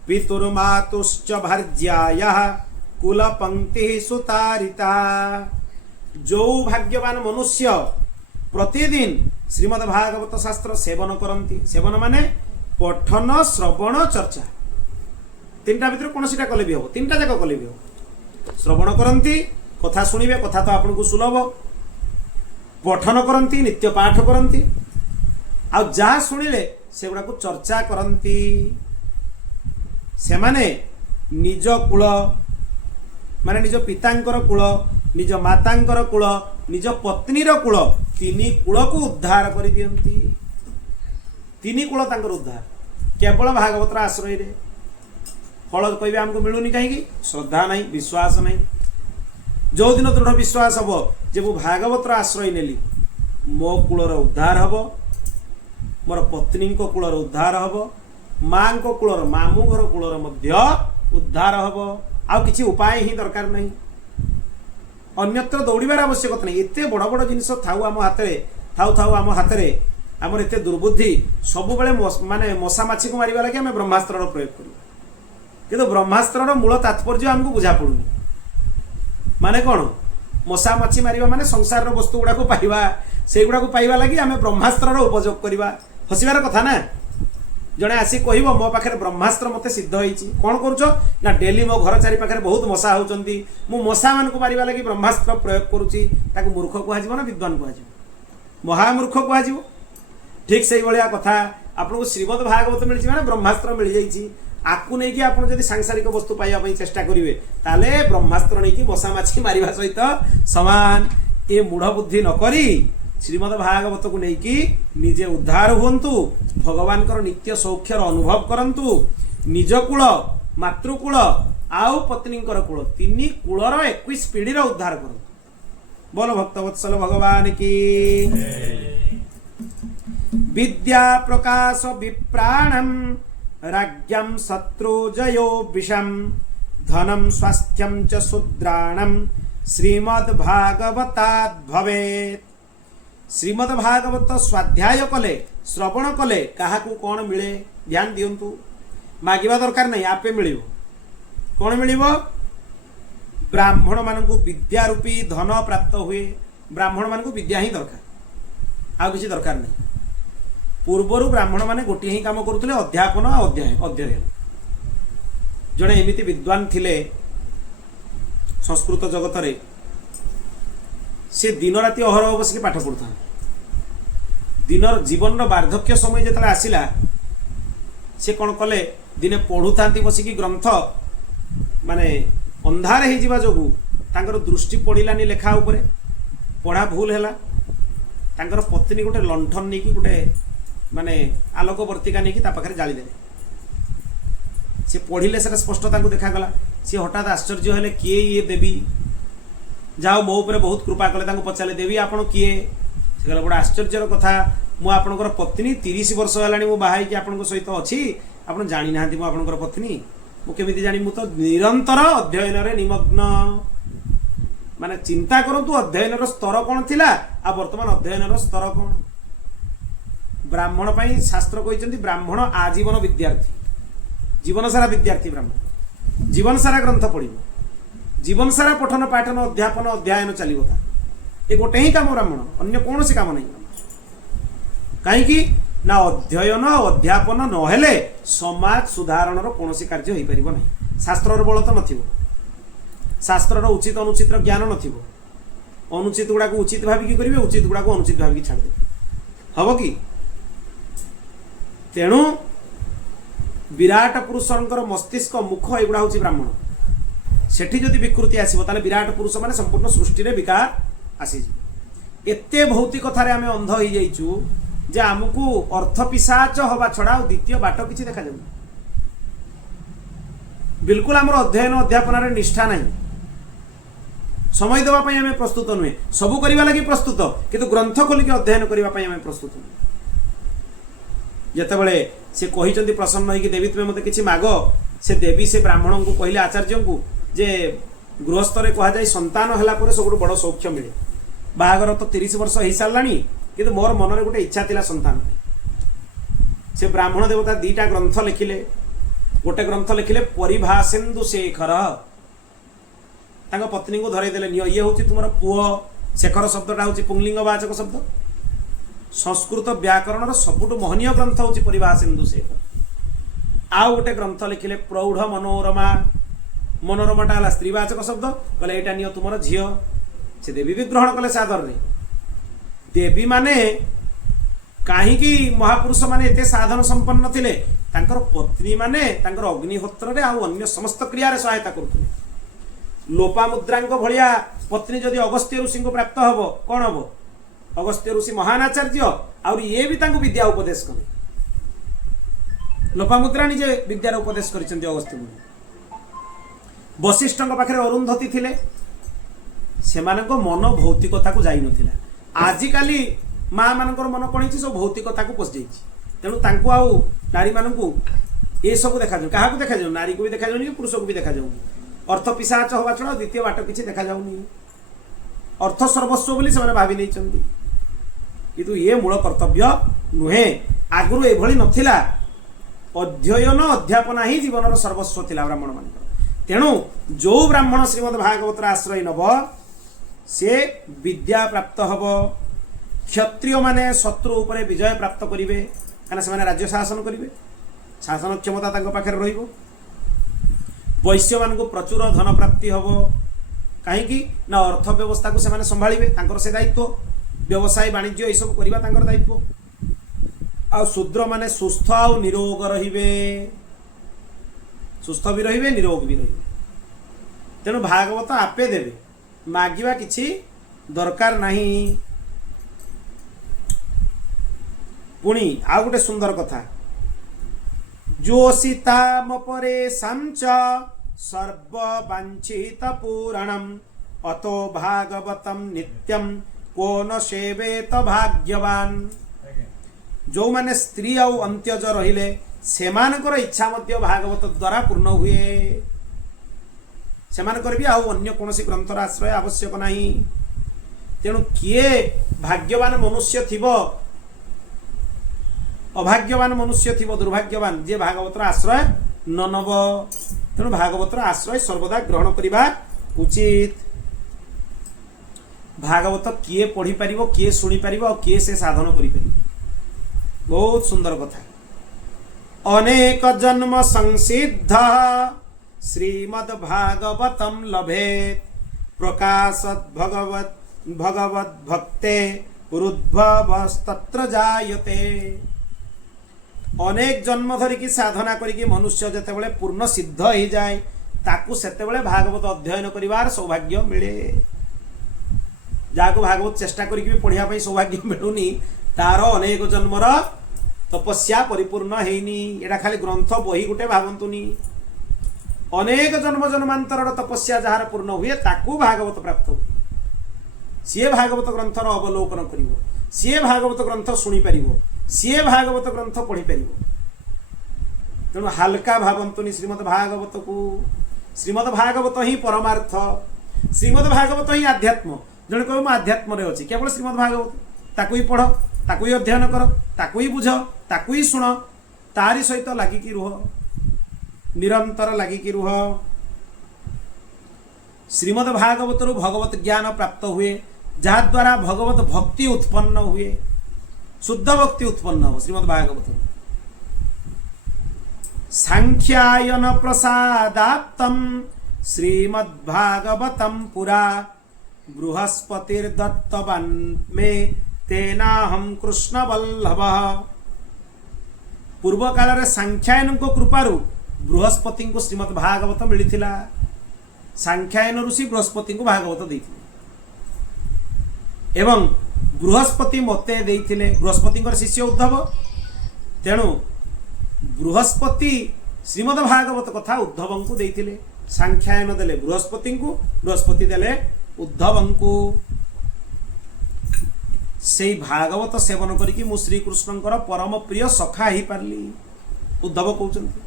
पितुर्मातुश्च भर्ज्यायः कुलपंक्ति सुतारिता। जो भाग्यवान मनुष्य प्रतिदिन श्रीमद्भागवत शास्त्र सेवन करती सेवन माने पठन श्रवण चर्चा तीनटा भितर कौन सीटा कले भी हम तीनटा जाक कले भी हम श्रवण करती कथा शुणिबे कथा तो आपन को सुलभ पठन करती नित्य पाठ करती आ जहाँ शुणिले से गुड़ा को चर्चा करती से माने निज कुल माने निज पितांकर कुल निज मातांकर कुल निज पत्नीर कुल तीन कुल को उद्धार कर दियंती तीन कुल तांकर उद्धार केवल भागवतर आश्रय रे फल कहबे हमको मिलुनी कहीं श्रद्धा नहीं विश्वास नहीं जो दिन दृढ़ विश्वास हम जे मु भागवतर आश्रय नेली मो कूलर उद्धार हम मोर पत्नी को कूलर उद्धार हम माँ को कूलर मामू घर कूलर मध्य उद्धार हम आउ किछि उपाय ही दरकार नहीं अन्यत्र दौड़ार आवश्यकता नहीं एते बड़ बड़ जिनिस थाउ आम हाथ थाउ थाउ आम हाथ आमर एते दुर्बुद्धि सब बेले माने मशा माछी को मारिबा लगे आम ब्रह्मास्त्र प्रयोग करूँ किंतु ब्रह्मास्त्र मूल तात्पर्य आमको बुझा पड़ुनी माने कौन मशा माछी मारिबा माने संसार वस्तु गुड़ा को पाइबा से गुड़ा को पाइबा लगी आम ब्रह्मास्त्र उपयोग करवा हसिबार कथा ना जड़े आसी कह मो पाखे ब्रह्मास्त्र मत सिद्ध होती कौन करुच ना डेली मो घर चारि पाखे बहुत मशा होती मु मशा मान मारिबा लगी ब्रह्मास्त्र प्रयोग करुच्ची मूर्ख कह ना विद्वान कह महामूर्ख कह ठीक से भाया कथा आपको श्रीमद भागवत मिली माने ब्रह्मास्त्र मिल जाइए आकु नहीं कि आप जब सांसारिक वस्तु पाइबा चेष्टा करेंगे ताले ब्रह्मास्त्र नहीं कि मशा माछी मारिबा सहित समान ये मूढ़ बुद्धि नक श्रीमद भागवत को लेकिन निजे उद्धार हुंतु भगवान नित्य सौख्यर अनुभव करंतु निज कूल मातृकूल आउ पत्नी कूल तीन कूलर 21 पीढ़ीर उद्धार करंतु बोलो भक्तवत्सल भगवान की विद्या प्रकाश विप्राणम राज्ञं शत्रुजयो विषम धनम स्वास्थ्यं च शूद्राणम श्रीमद्भागवतात् भवेत्। श्रीमद्भागवत स्वाध्याय कले श्रवण कले क्या कौन मिले ध्यान दिंतु मागिबा दरकार नहीं आपे मिल कौन मिल ब्राह्मण मान विद्या रूपी धन प्राप्त हुए ब्राह्मण मान विद्या ही दरकार आ किसी दरकार नहीं पूर्वर ब्राह्मण माने गोटे ही काम करुले अध्यापन अध्ययन जड़े एमती विद्वान थिले संस्कृत जगत रे से दिन राति अहरह बसिक पाठ पढ़ुता दिन जीवन वार्धक्य समय जो आसला से कौन कले दिने पढ़ुता बसिक ग्रंथ माने अंधार हो जोगु तांकर दृष्टि पड़ानी लेखा उपरे पढ़ा भूल है तांकर पत्नी गोटे लंठन नहीं कि गोटे माने आलोक वर्तिका नहीं कि पाखे जाली देले से पढ़िले से स्पष्ट देखागला सी हठात आश्चर्य हेले किए ये देवी जाओ मो ऊपर बहुत कृपा कले पचारे देवी आपण किए से कहले बड़ा आश्चर्यर कथा मु आपणकर पत्नी 30 वर्ष है मु बाहा कि आपण सहित अच्छी आप जानी ना मु आपणकर पत्नी मु केमिति जानी मु तो निरंतर अध्ययन रे निमग्न माने चिंता करतु अध्ययन स्तर कौन थिला आ वर्तमान अध्ययन स्तर कौन ब्राह्मण पाई शास्त्र कहते ब्राह्मण आजीवन विद्यार्थी जीवन सारा विद्यार्थी ब्राह्मण जीवन सारा ग्रंथ पढ़ जीवन सारा पठन पाठन अध्यापन अध्ययन चलो था ये गोटे ही काम ब्राह्मण अन्य कौन सी काम नहीं कहीं ना अध्ययन अध्यापन नहेले समाज सुधारण कौन कार्य हो पार ना शास्त्र बल तो न शास्त्र उचित अनुचित ज्ञान न अनुचित गुड़ा को उचित भाविकी करेंगे उचित गुड़ा को अनुचित भाविकी छाड़ हम कि तेणु विराट पुरुषर मस्तिष्क मुख एगुड़ा हूँ ब्राह्मण सेठी जदि विकृति आसो ताले विराट पुरुष माने संपूर्ण सृष्टि रे विकार आसी एते भौतिक कथारे आमे अंध हो जाइचु जे आमको अर्थ पिशाच हवा छड़ा द्वितीय बाट किछि देखा जाउ बिल्कुल आमर अध्ययन अध्यापन निष्ठा नहीं, समय देवाई आम प्रस्तुत नुहे, सबू करने लगी प्रस्तुत, किंतु ग्रंथ खोलिक अध्ययन करने आम प्रस्तुत नुहे। जितेबले से कहते प्रसन्न होगी देवी तुम्हें मत कि माग, से देवी से ब्राह्मण को कहले आचार्य को जे गृहस्थ कहुए संतान है सब बड़ सौख्य मिले। बाहागर तो 30 वर्ष हो सारा कि मोर मन में गोटे इच्छा थिला संतान। से ब्राह्मण देवता 2टा ग्रंथ लिखिले, गोटे ग्रंथ लिखिले परिभाषेन्दु शेखर, पत्नी को धरई देले ये हूँ तुम पुओ। शेखर शब्दटा हूँ पुंगलिंगवाचक शब्द। संस्कृत व्याकरण सबुठु महनीय ग्रंथ हूँ परिभाषेन्दु शेखर। आउ गोटे ग्रंथ लिखिले प्रौढ़ मनोरमा, मनोरमाटा है स्त्रीवाचक शब्द, कहले यहाँ नियो तुम झी। से देवी भी ग्रहण कले सादर रे। देवी माने कहीं महापुरुष माने एते साधन संपन्न थिले, तांकर पत्नी माने तांकर अग्निहोत्र रे आउ अन्य समस्त क्रिया रे सहायता करथुले। लोपामुद्रांक भलिया पत्नी जदि अगस्त्य ऋषि को प्राप्त हबो कौन हबो? अगस्त्य ऋषि महान आचार्य, और ये भी तांको विद्या उपदेश कले। लोपामुद्रा निजे विद्यार उपदेश करिसेंती अगस्त्य मुनि। वशिष्ठ पाखे अरुंधति थिले, सेमानको मन भौतिकता को जाई नथिला। आजिकाली माँ मानकर मन कौन सब भौतिकता को पशि जाइए, तेणु तांको आउ नारी मानू ये सब देखा जाऊ, क्या देखा जाऊ, नारी को भी देखा जाऊनी, पुरुष को भी देखा जाऊनी। अर्थ पिशाच हवा छड़ा द्वितीय बाट किसी देखा जाऊनी। अर्थ सर्वस्व बोली से भावी नहीं, किंतु ये मूल कर्तव्य नुहे। आगुरी एभली नथिला, अध्ययन अध्यापना ही जीवन सर्वस्व थिला ब्राह्मण मान। तेणु जो ब्राह्मण श्रीमद् भागवत आश्रय नब से विद्या प्राप्त हब। क्षत्रिय माने शत्रु उपरे विजय प्राप्त करिवे, काना से राज्य शासन करिवे, शासन क्षमता तांको पाखरे रहिबो। वैश्य मान को प्रचुर धन प्राप्ति हब, कहीं ना अर्थ व्यवस्था को से संभाळिबे, तांकर से दायित्व। व्यवसाय वाणिज्य ये सब करबा तांकर दायित्व। आ शूद्र माने सुस्थ आ निरोग रहिबे, सुस्थ भी रहिबे निरोग भी रहिबे। तेणु भागवत आपे देवे, मागिबा किछि दरकार नहीं। पुणी आ गोटे सुंदर कथा, जोषिताम परे सांच सर्ववांछित पुराणम अतो भागवतम नित्यम को न सेवेत भाग्यवान। जो माने स्त्री आउ अंत्यज रहिले सेमानकर इच्छा मध्य भागवत द्वारा पूर्ण हुए। सेमानकर भी आउ अन्य कोनोसी ग्रंथर आश्रय आवश्यक नहीं। तेणु किए भाग्यवान मनुष्य थिबो, अभाग्यवान मनुष्य थिबो, दुर्भाग्यवान जे भागवतर आश्रय न नब। तेणु भागवतर आश्रय सर्वदा ग्रहण करिबा उचित। भागवत किए पढ़ी पारिबो, किए सुनी पारिबो, और किए से साधन करि पारिबो। बहुत सुंदर कथा। अनेक जन्म संसिद्ध श्रीमद् भागवतम लभेत प्रकाशत भगवत भगवत भक्ते रुद्भवस्तत्र जायते। अनेक जन्म धरिकी साधना करिकी मनुष्य जेतेबेले पूर्ण सिद्ध हो जाए, ताकू सेतेबेले भागवत अध्ययन करिवार सौभाग्य मिले। जाको भागवत चेष्टा करिकी भी पढ़िया पई सौभाग्य मिलुनी, तार अनेक जन्मर तपस्या परिपूर्ण हेनी। एटा खाली ग्रंथ बही गुटे भावंतुनी, अनेक जन्म जन्मांतर तपस्या जार पूर्ण हुए ताकू भागवत प्राप्त हुए। सीए भागवत ग्रंथर अवलोकन करिवो, सीए भागवत ग्रंथ शुणी पारिवो, सीए भागवत ग्रंथ पढ़ी पारिवो। तेणु हालका भावंतुनी श्रीमद् भागवत को। श्रीमद् भागवत ही परमार्थ, श्रीमद् भागवत ही आध्यात्म। जड़े कह आध्यात्म रे अच्छी केवल श्रीमद् भागवत, ताकू ही पढ़, ताकू ही अध्ययन कर, ताकू ही बुझ, ताकू ही शुण, तारी सहित लागिकी रुह, निरंतर लागिकी रुह। श्रीमद् भागवत रु भगवत ज्ञान प्राप्त हुए, जहाँ द्वारा भगवत भक्ति उत्पन्न हुए, शुद्ध भक्ति उत्पन्न हो। श्रीमद् भागवत सांख्यायन प्रसादाप्तम श्रीमद् भागवतम पुरा बृहस्पतिर्दत्तवान् मे तेनाहं कृष्ण वल्लभ। पूर्व काल रे सांख्यायन को कृपारु बृहस्पति को श्रीमद् भागवत मिलिथिला। सांख्यायन ऋषि बृहस्पति को भागवत देइथिले एवं बृहस्पति मते देइथिले। बृहस्पति शिष्य उद्धव, तेणु बृहस्पति श्रीमद भागवत कथा उद्धव को देइथिले सांख्यायन देले बृहस्पति को बृहस्पति देले उद्धव को से भागवत सेवन करिकी मु श्री कृष्णंकर परम प्रिय सखा ही पारली उद्धव कहउचंती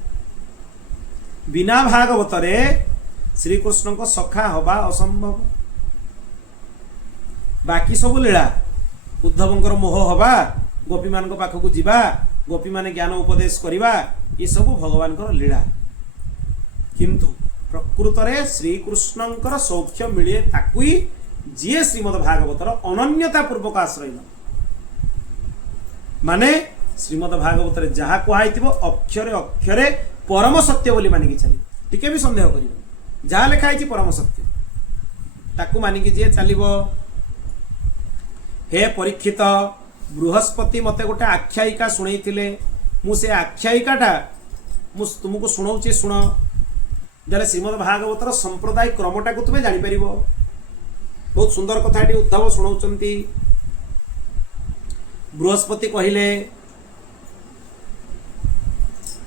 बिना भागवत रे श्री कृष्ण को सखा हवा असंभव बाकी सब लीला उद्धवंकर मोह हवा गोपी मान पाखक जीवा गोपी माने ज्ञान उपदेश करिवा ये सब भगवान को लीला किंतु प्रकृत रे श्री कृष्णंकर सौख्य मिले ताकुई जी श्रीमद भागवतर अनन्यता पूर्वक आश्रय माने श्रीमद भागवत रे जहा कहइथिबो अक्षरे अक्षरे परम सत्य बोली मानिकी चली टिके भी संदेह करिबो जहा लिखा है परम सत्य ताकू मानिकी जे चलिबो हे परीक्षित बृहस्पति मते गोटे आख्यायिका शुणैथिले मु से आख्यायिकाटा मु तुमको शुणाउची शुण जरे श्रीमद भागवतर संप्रदाय क्रमटा को तुमे जानि परिबो बहुत सुंदर कथाटी उद्धव शुणाउचंती बृहस्पति कहिले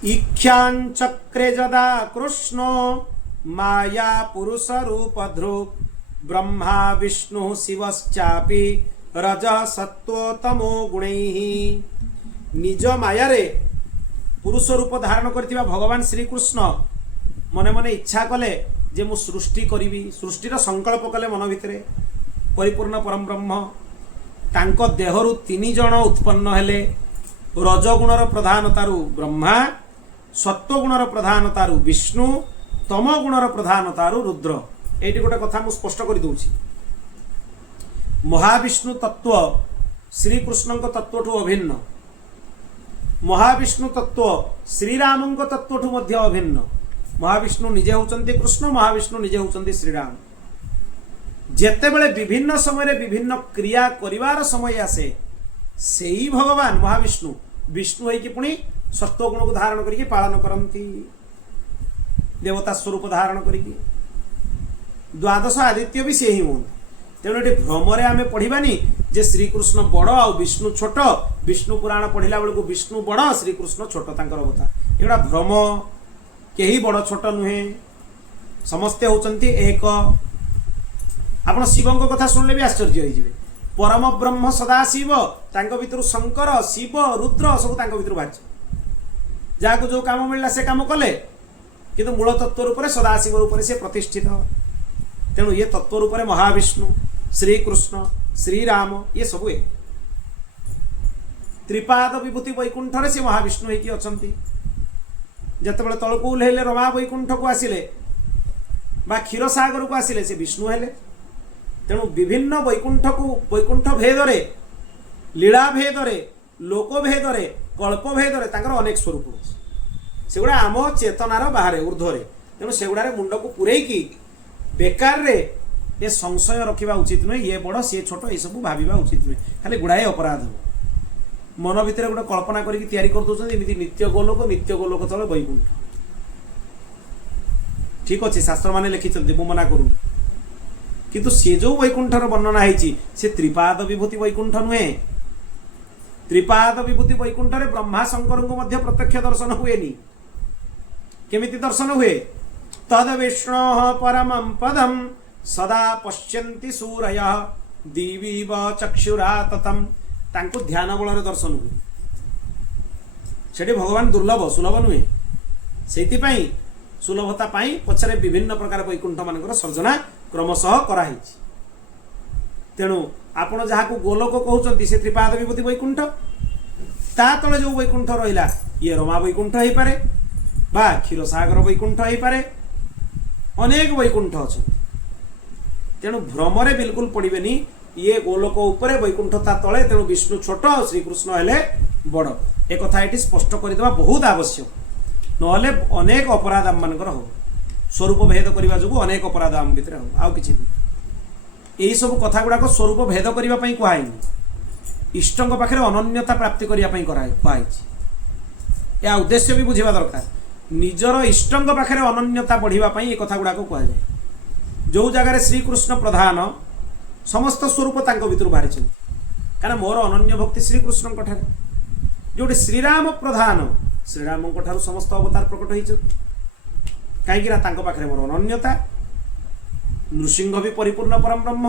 इख्यां चक्रे जदा कृष्ण माया पुरुष रूप ध्रुव ब्रह्मा विष्णु शिवश्चापि रज सत्व तमो गुणैः निज माया रे पुरुष रूप धारण करथिबा भगवान श्री कृष्ण मने मने इच्छा कले जे मु सृष्टि करिवि सृष्टिर संकल्प कले मन भितरे परिपूर्ण परम ब्रह्म तांको देहरु तीन जण उत्पन्न हेले रजगुणर प्रधानतारु ब्रह्मा सत्वगुणर प्रधानतारु विष्णु तम गुणर प्रधानतारु रुद्र एटी गोटे कथा मु स्पष्ट कर दूची महाविष्णु तत्व श्री कृष्ण तत्व अभिन्न महाविष्णु तत्व श्रीराम तत्व मध्य अभिन्न महाविष्णु निजे होचंती कृष्ण महाविष्णु निजे होचंती श्रीराम जेतेबेले विभिन्न समय विभिन्न क्रिया करिवार समय आसे सेही भगवान महाविष्णु विष्णु होई कि पुणी सत्वगुण को धारण करके पालन करती देवता स्वरूप धारण करके द्वादश आदित्य भी से ही हूँ तेणु ये भ्रमरे आम पढ़ानी जे श्रीकृष्ण बड़ आ विष्णु छोट विष्णु पुराण पढ़ला बेलू विष्णु बड़ श्रीकृष्ण छोट तांकर अवतार एगुड़ा भ्रम केही बड़ छोट नुहे समस्ते होचंती एक आपण शिवंक कथा सुनले भी आश्चर्य होइजिबे परम ब्रह्म सदाशिव तांको भितरु शंकर शिव रुद्र सब तांको भितरु बाच जाको जो काम मिलला से काम कले किंतु मूल तत्व रूप से सदाशिव रूप से प्रतिष्ठित तेणु ये तत्व रूप से महाविष्णु श्रीकृष्ण श्रीराम ये सब है त्रिपाद विभूति वैकुंठ से महाविष्णु होइकी अछंती जतबेले तळकू ओल्हेले रमा वैकुंठ को आसिले बा क्षीरसागर को आसिले से विष्णु हेले तेणु विभिन्न वैकुंठ भेदरे लीला भेदरे लोक भेदरे कल्प भेदरे तांकर अनेक स्वरूप से गुड़ा आम चेतनार बाहर ऊर्ध्वरे तेणु से गुड़ा मुंड को पुरेकी बेकार रे ये संशय रखा उचित नुहे ये बड़ सी छोट ये सब भाविबा उचित नुहे खाली गुड़ाए अपराध मन भितर गोटे कल्पना करके तैयारी कर दउछन एमिति नित्य गोलोक तले वैकुंठ ठीक अच्छे शास्त्र माने लिखिछन्ति मु मना करू किंतु से जो वैकुंठर वर्णना है से त्रिपाद विभूति वैकुंठ नुहे त्रिपाद विभूति वैकुंठ रे ब्रह्मा शंकर को मध्य प्रत्यक्ष दर्शन हुएनी केमिति दर्शन हुए तद विष्णु परमं पदम सदा पश्यन्ति सूरयः दिवीव चक्षुरा ततम तांको ध्यान बल दर्शन हुए सेठी भगवान दुर्लभ सुलभ नुहे से सुलभता पाई पछरे विभिन्न प्रकार वैकुंठ मानकर सर्जना क्रमशः कराई तेणु आपण जहाँ को गोलोक कहते से त्रिपाद विभूति वैकुंठ ता तले जो वैकुंठ रहा ये रमा वैकुंठ हो पारे बा क्षीरसागर वैकुंठ हो पारे अनेक वैकुंठ अच्छा तेणु भ्रमरे बिल्कुल पड़ेनि ये गोलोक उपरे वैकुंठ ता तले तेणु विष्णु छोट और श्रीकृष्ण हेले बड़ एक कथा ये स्पष्ट करदेवा बहुत आवश्यक नहले अनेक अपराध आम मानकर हो स्वरूप भेद करने जो अनेक अपराध आम भितर हो आउ कि यही सब कथा गुड़ाक स्वरूप भेद करने कहनी इष्ट पाखे अनन्यता प्राप्ति करने कहई या उद्देश्य भी बुझा दरकार निजर इष्ट पाखे अनन्यता बढ़ापी ये कथा गुड़ाक कहुए जो जगार श्रीकृष्ण प्रधान समस्त स्वरूप भर बाहरी कहीं मोर अनन्य भक्ति श्रीकृष्ण जो श्रीराम प्रधान श्रीरामଙ୍କ ଠାରୁ ସମସ୍ତ ଅବତାର ପ୍ରକଟ ହେଇଛନ୍ତି। କାହିଁକି ନା ତାଙ୍କ ପାଖରେ ମୋର ଅନନ୍ୟତା। ନୃସିଂହ ବି ପରିପୂର୍ଣ୍ଣ ପରମ ବ୍ରହ୍ମ,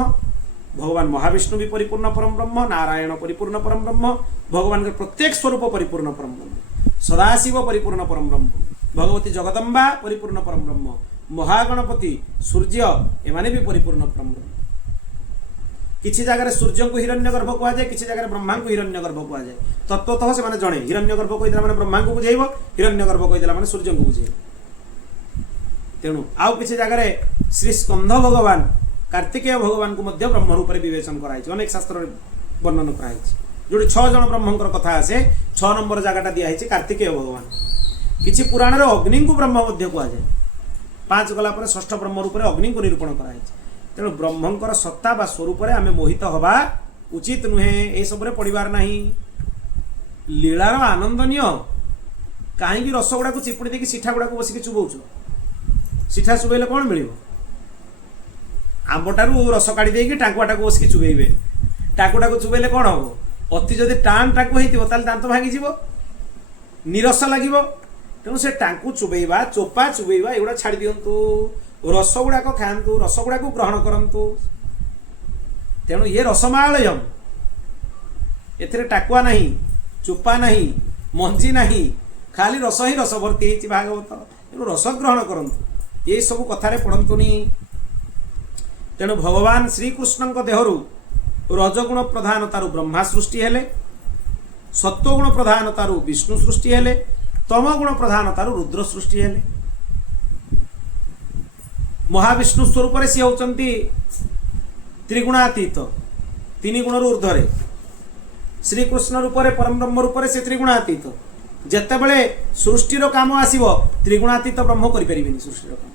ଭଗବାନ ମହାବିଷ୍ଣୁ ବି ପରିପୂର୍ଣ୍ଣ ପରମ ବ୍ରହ୍ମ, ନାରାୟଣ ପରିପୂର୍ଣ୍ଣ ପରମ ବ୍ରହ୍ମ, ଭଗବାନଙ୍କର ପ୍ରତ୍ୟେକ ସ୍ୱରୂପ ପରିପୂର୍ଣ୍ଣ ପରମ ବ୍ରହ୍ମ, ସଦାଶିବ ପରିପୂର୍ଣ୍ଣ ପରମ ବ୍ରହ୍ମ, ଭଗବତୀ ଜଗଦମ୍ବା ପରିପୂର୍ଣ୍ଣ ପରମ ବ୍ରହ୍ମ, ମହାଗଣପତି ସୂର୍ଯ୍ୟ ଏମାନେ ବି ପରିପୂର୍ଣ୍ଣ ପରମ ବ୍ରହ୍ମ। କିଛି ଜାଗାରେ ସୂର୍ଯ୍ୟଙ୍କୁ ହିରଣ୍ୟଗର୍ଭ କୁହାଯାଏ, କିଛି ଜାଗାରେ ବ୍ରହ୍ମାଙ୍କୁ ହିରଣ୍ୟଗର୍ଭ କୁହାଯାଏ। ତତ୍ତ୍ୱତଃ ସେମାନେ ଜଣେ। ହିରଣ୍ୟଗର୍ଭ କହିଦେଲା ମାନେ ବ୍ରହ୍ମାଙ୍କୁ ବୁଝେଇବ, ହିରଣ୍ୟଗର୍ଭ କହିଦେଲା ମାନେ ସୂର୍ଯ୍ୟଙ୍କୁ ବୁଝେଇବ। ତେଣୁ ଆଉ କିଛି ଜାଗାରେ ଶ୍ରୀ ସ୍କନ୍ଧ ଭଗବାନ କାର୍ତ୍ତିକେୟ ଭଗବାନଙ୍କୁ ମଧ୍ୟ ବ୍ରହ୍ମ ରୂପରେ ବିବେଚନ କରାଯାଇଛି। ଅନେକ ଶାସ୍ତ୍ରରେ ବର୍ଣ୍ଣନ କରାଯାଇଛି। ଯୋଉଠି 6 ଜଣ ବ୍ରହ୍ମଙ୍କର କଥା ଆସେ 6 ନମ୍ବର ଜାଗାଟା ଦିଆହେଇଛି କାର୍ତ୍ତିକେୟ ଭଗବାନ। କିଛି ପୁରାଣରେ ଅଗ୍ନିଙ୍କୁ ବ୍ରହ୍ମ ମଧ୍ୟ କୁହାଯାଏ। 5 ଗଲା ପରେ 6ଠ ବ୍ରହ୍ମ ରୂପରେ ଅଗ୍ନିଙ୍କୁ ନିରୂପଣ କରାଯାଇଛି। ତେଣୁ ବ୍ରହ୍ମଙ୍କର ସତ୍ତା ବା ସ୍ୱରୂପରେ ଆମେ ମୋହିତ ହେବା ଉଚିତ ନୁହେଁ, ଏସବୁରେ ପଡ଼ିବାର ନାହିଁ। ଲୀଳାର ଆନନ୍ଦ ନିଅ। କାହିଁକି ରସଗୁଡ଼ାକୁ ଚିପୁଡ଼ି ଦେଇକି ସିଠା ଗୁଡ଼ାକୁ ବସିକି ଚୁବଉଛ? ସିଠା ଚୁବେଇଲେ କ'ଣ ମିଳିବ? ଆମ୍ବଟାରୁ ରସ କାଢ଼ି ଦେଇକି ଟାଙ୍କୁଆଟାକୁ ବସିକି ଚୁବେଇବେ। ଟାଙ୍କୁଟାକୁ ଚୁବେଇଲେ କ'ଣ ହବ? ଅତି ଯଦି ଟାଣ ଟାଙ୍କୁ ହେଇଥିବ ତାହେଲେ ଦାନ୍ତ ଭାଙ୍ଗିଯିବ, ନିରସ ଲାଗିବ। ତେଣୁ ସେ ଟାଙ୍କୁ ଚୁବେଇବା, ଚୋପା ଚୁବେଇବା ଏଗୁଡ଼ା ଛାଡ଼ି ଦିଅନ୍ତୁ। ରସ ଗୁଡ଼ାକ ଖାଆନ୍ତୁ, ରସ ଗୁଡ଼ାକୁ ଗ୍ରହଣ କରନ୍ତୁ। ତେଣୁ ଇଏ ରସମାଳୟମ୍, ଏଥିରେ ଟାକୁଆ ନାହିଁ, ଚୋପା ନାହିଁ, ମଞ୍ଜି ନାହିଁ, ଖାଲି ରସ ହିଁ ରସ ଭର୍ତ୍ତି ହେଇଛି ଭାଗବତ। ତେଣୁ ରସ ଗ୍ରହଣ କରନ୍ତୁ, ଏସବୁ କଥାରେ ପଡ଼ନ୍ତୁନି। ତେଣୁ ଭଗବାନ ଶ୍ରୀକୃଷ୍ଣଙ୍କ ଦେହରୁ ରଜଗୁଣ ପ୍ରଧାନତାରୁ ବ୍ରହ୍ମା ସୃଷ୍ଟି ହେଲେ, ସତ୍ୱଗୁଣ ପ୍ରଧାନତାରୁ ବିଷ୍ଣୁ ସୃଷ୍ଟି ହେଲେ, ତମଗୁଣ ପ୍ରଧାନତାରୁ ରୁଦ୍ର ସୃଷ୍ଟି ହେଲେ। ମହାବିଷ୍ଣୁ ସ୍ୱରୂପରେ ସିଏ ହେଉଛନ୍ତି ତ୍ରିଗୁଣାତୀତ, 3 ଗୁଣରୁ ଉର୍ଦ୍ଧ୍ୱରେ। ଶ୍ରୀକୃଷ୍ଣ ରୂପରେ ପରମ ବ୍ରହ୍ମ ରୂପରେ ସେ ତ୍ରିଗୁଣାତୀତ। ଯେତେବେଳେ ସୃଷ୍ଟିର କାମ ଆସିବ ତ୍ରିଗୁଣାତୀତ ବ୍ରହ୍ମ କରିପାରିବେନି ସୃଷ୍ଟିର କାମ,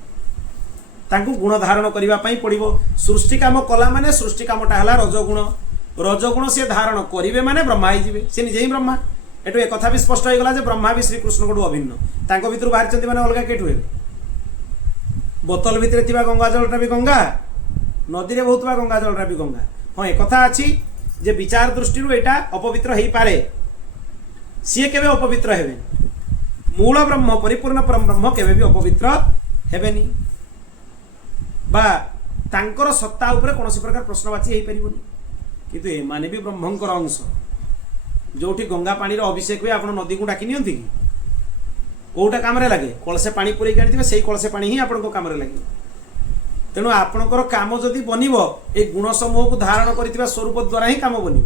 ତାଙ୍କୁ ଗୁଣ ଧାରଣ କରିବା ପାଇଁ ପଡ଼ିବ। ସୃଷ୍ଟି କାମ କଲା ମାନେ ସୃଷ୍ଟି କାମଟା ହେଲା ରଜଗୁଣ। ରଜଗୁଣ ସିଏ ଧାରଣ କରିବେ ମାନେ ବ୍ରହ୍ମା ହେଇଯିବେ, ସେ ନିଜେ ହିଁ ବ୍ରହ୍ମା। ଏଠୁ ଏକଥା ବି ସ୍ପଷ୍ଟ ହେଇଗଲା ଯେ ବ୍ରହ୍ମା ବି ଶ୍ରୀକୃଷ୍ଣଙ୍କଠୁ ଅଭିନ୍ନ। ତାଙ୍କ ଭିତରୁ ବାହାରିଛନ୍ତି ମାନେ ଅଲଗା କେଠୁ ହେବେ? ବୋତଲ ଭିତରେ ଥିବା ଗଙ୍ଗା ଜଳଟା ବି ଗଙ୍ଗା, ନଦୀରେ ବହୁଥିବା ଗଙ୍ଗା ଜଳଟା ବି ଗଙ୍ଗା। ହଁ, ଏକଥା ଅଛି ଯେ ବିଚାର ଦୃଷ୍ଟିରୁ ଏଇଟା ଅପବିତ୍ର ହେଇପାରେ, ସିଏ କେବେ ଅପବିତ୍ର ହେବେନି। ମୂଳ ବ୍ରହ୍ମ ପରିପୂର୍ଣ୍ଣ ପରମ ବ୍ରହ୍ମ କେବେ ବି ଅପବିତ୍ର ହେବେନି, ବା ତାଙ୍କର ସତ୍ତା ଉପରେ କୌଣସି ପ୍ରକାର ପ୍ରଶ୍ନବାଚୀ ହେଇପାରିବନି। କିନ୍ତୁ ଏମାନେ ବି ବ୍ରହ୍ମଙ୍କର ଅଂଶ। ଯୋଉଠି ଗଙ୍ଗା ପାଣିର ଅଭିଷେକ ହୁଏ ଆପଣ ନଦୀକୁ ଡାକି ନିଅନ୍ତି କି? କୋଉଟା କାମରେ ଲାଗେ? କଳସେ ପାଣି ପୁରେଇକି ଆଣିଥିବେ, ସେଇ କଳସେ ପାଣି ହିଁ ଆପଣଙ୍କ କାମରେ ଲାଗିବ। ତେଣୁ ଆପଣଙ୍କର କାମ ଯଦି ବନିବ ଏଇ ଗୁଣ ସମୂହକୁ ଧାରଣ କରିଥିବା ସ୍ୱରୂପ ଦ୍ୱାରା ହିଁ କାମ ବନିବ।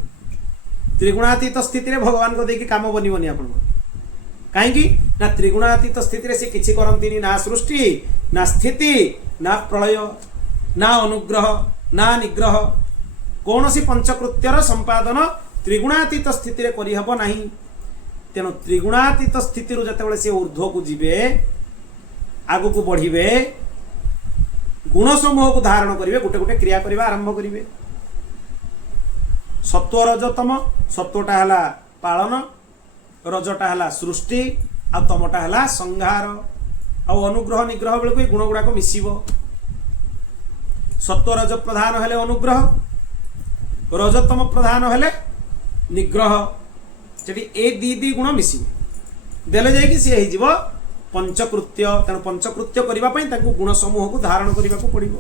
ତ୍ରିଗୁଣାତୀତ ସ୍ଥିତିରେ ଭଗବାନଙ୍କ ଦେଇକି କାମ ବନିବନି ଆପଣଙ୍କର। କାହିଁକି ନା ତ୍ରିଗୁଣାତୀତ ସ୍ଥିତିରେ ସେ କିଛି କରନ୍ତିନି, ନା ସୃଷ୍ଟି, ନା ସ୍ଥିତି, ନା ପ୍ରଳୟ, ନା ଅନୁଗ୍ରହ, ନା ନିଗ୍ରହ। କୌଣସି ପଞ୍ଚକୃତ୍ୟର ସମ୍ପାଦନ ତ୍ରିଗୁଣାତୀତ ସ୍ଥିତିରେ କରିହେବ ନାହିଁ। ତେଣୁ ତ୍ରିଗୁଣାତୀତ ସ୍ଥିତିରୁ ଯେତେବେଳେ ସେ ଊର୍ଦ୍ଧ୍ୱକୁ ଯିବେ, ଆଗକୁ ବଢ଼ିବେ, ଗୁଣ ସମୂହକୁ ଧାରଣ କରିବେ, ଗୋଟେ ଗୋଟେ କ୍ରିୟା କରିବା ଆରମ୍ଭ କରିବେ। ସତ୍ୱ ରଜତମ, ସତ୍ୱଟା ହେଲା ପାଳନ, ରଜଟା ହେଲା ସୃଷ୍ଟି, ଆଉ ତମଟା ହେଲା ସଂହାର। ଆଉ ଅନୁଗ୍ରହ ନିଗ୍ରହ ବେଳକୁ ଏ ଗୁଣ ଗୁଡ଼ାକ ମିଶିବ। ସତ୍ୱ ରଜ ପ୍ରଧାନ ହେଲେ ଅନୁଗ୍ରହ, ରଜତମ ପ୍ରଧାନ ହେଲେ ନିଗ୍ରହ। ସେଠି ଏ ଦି ଗୁଣ ମିଶିବ, ଦେଲେ ଯାଇକି ସିଏ ହେଇଯିବ ପଞ୍ଚକୃତ୍ୟ। ତେଣୁ ପଞ୍ଚକୃତ୍ୟ କରିବା ପାଇଁ ତାଙ୍କୁ ଗୁଣ ସମୂହକୁ ଧାରଣ କରିବାକୁ ପଡ଼ିବ।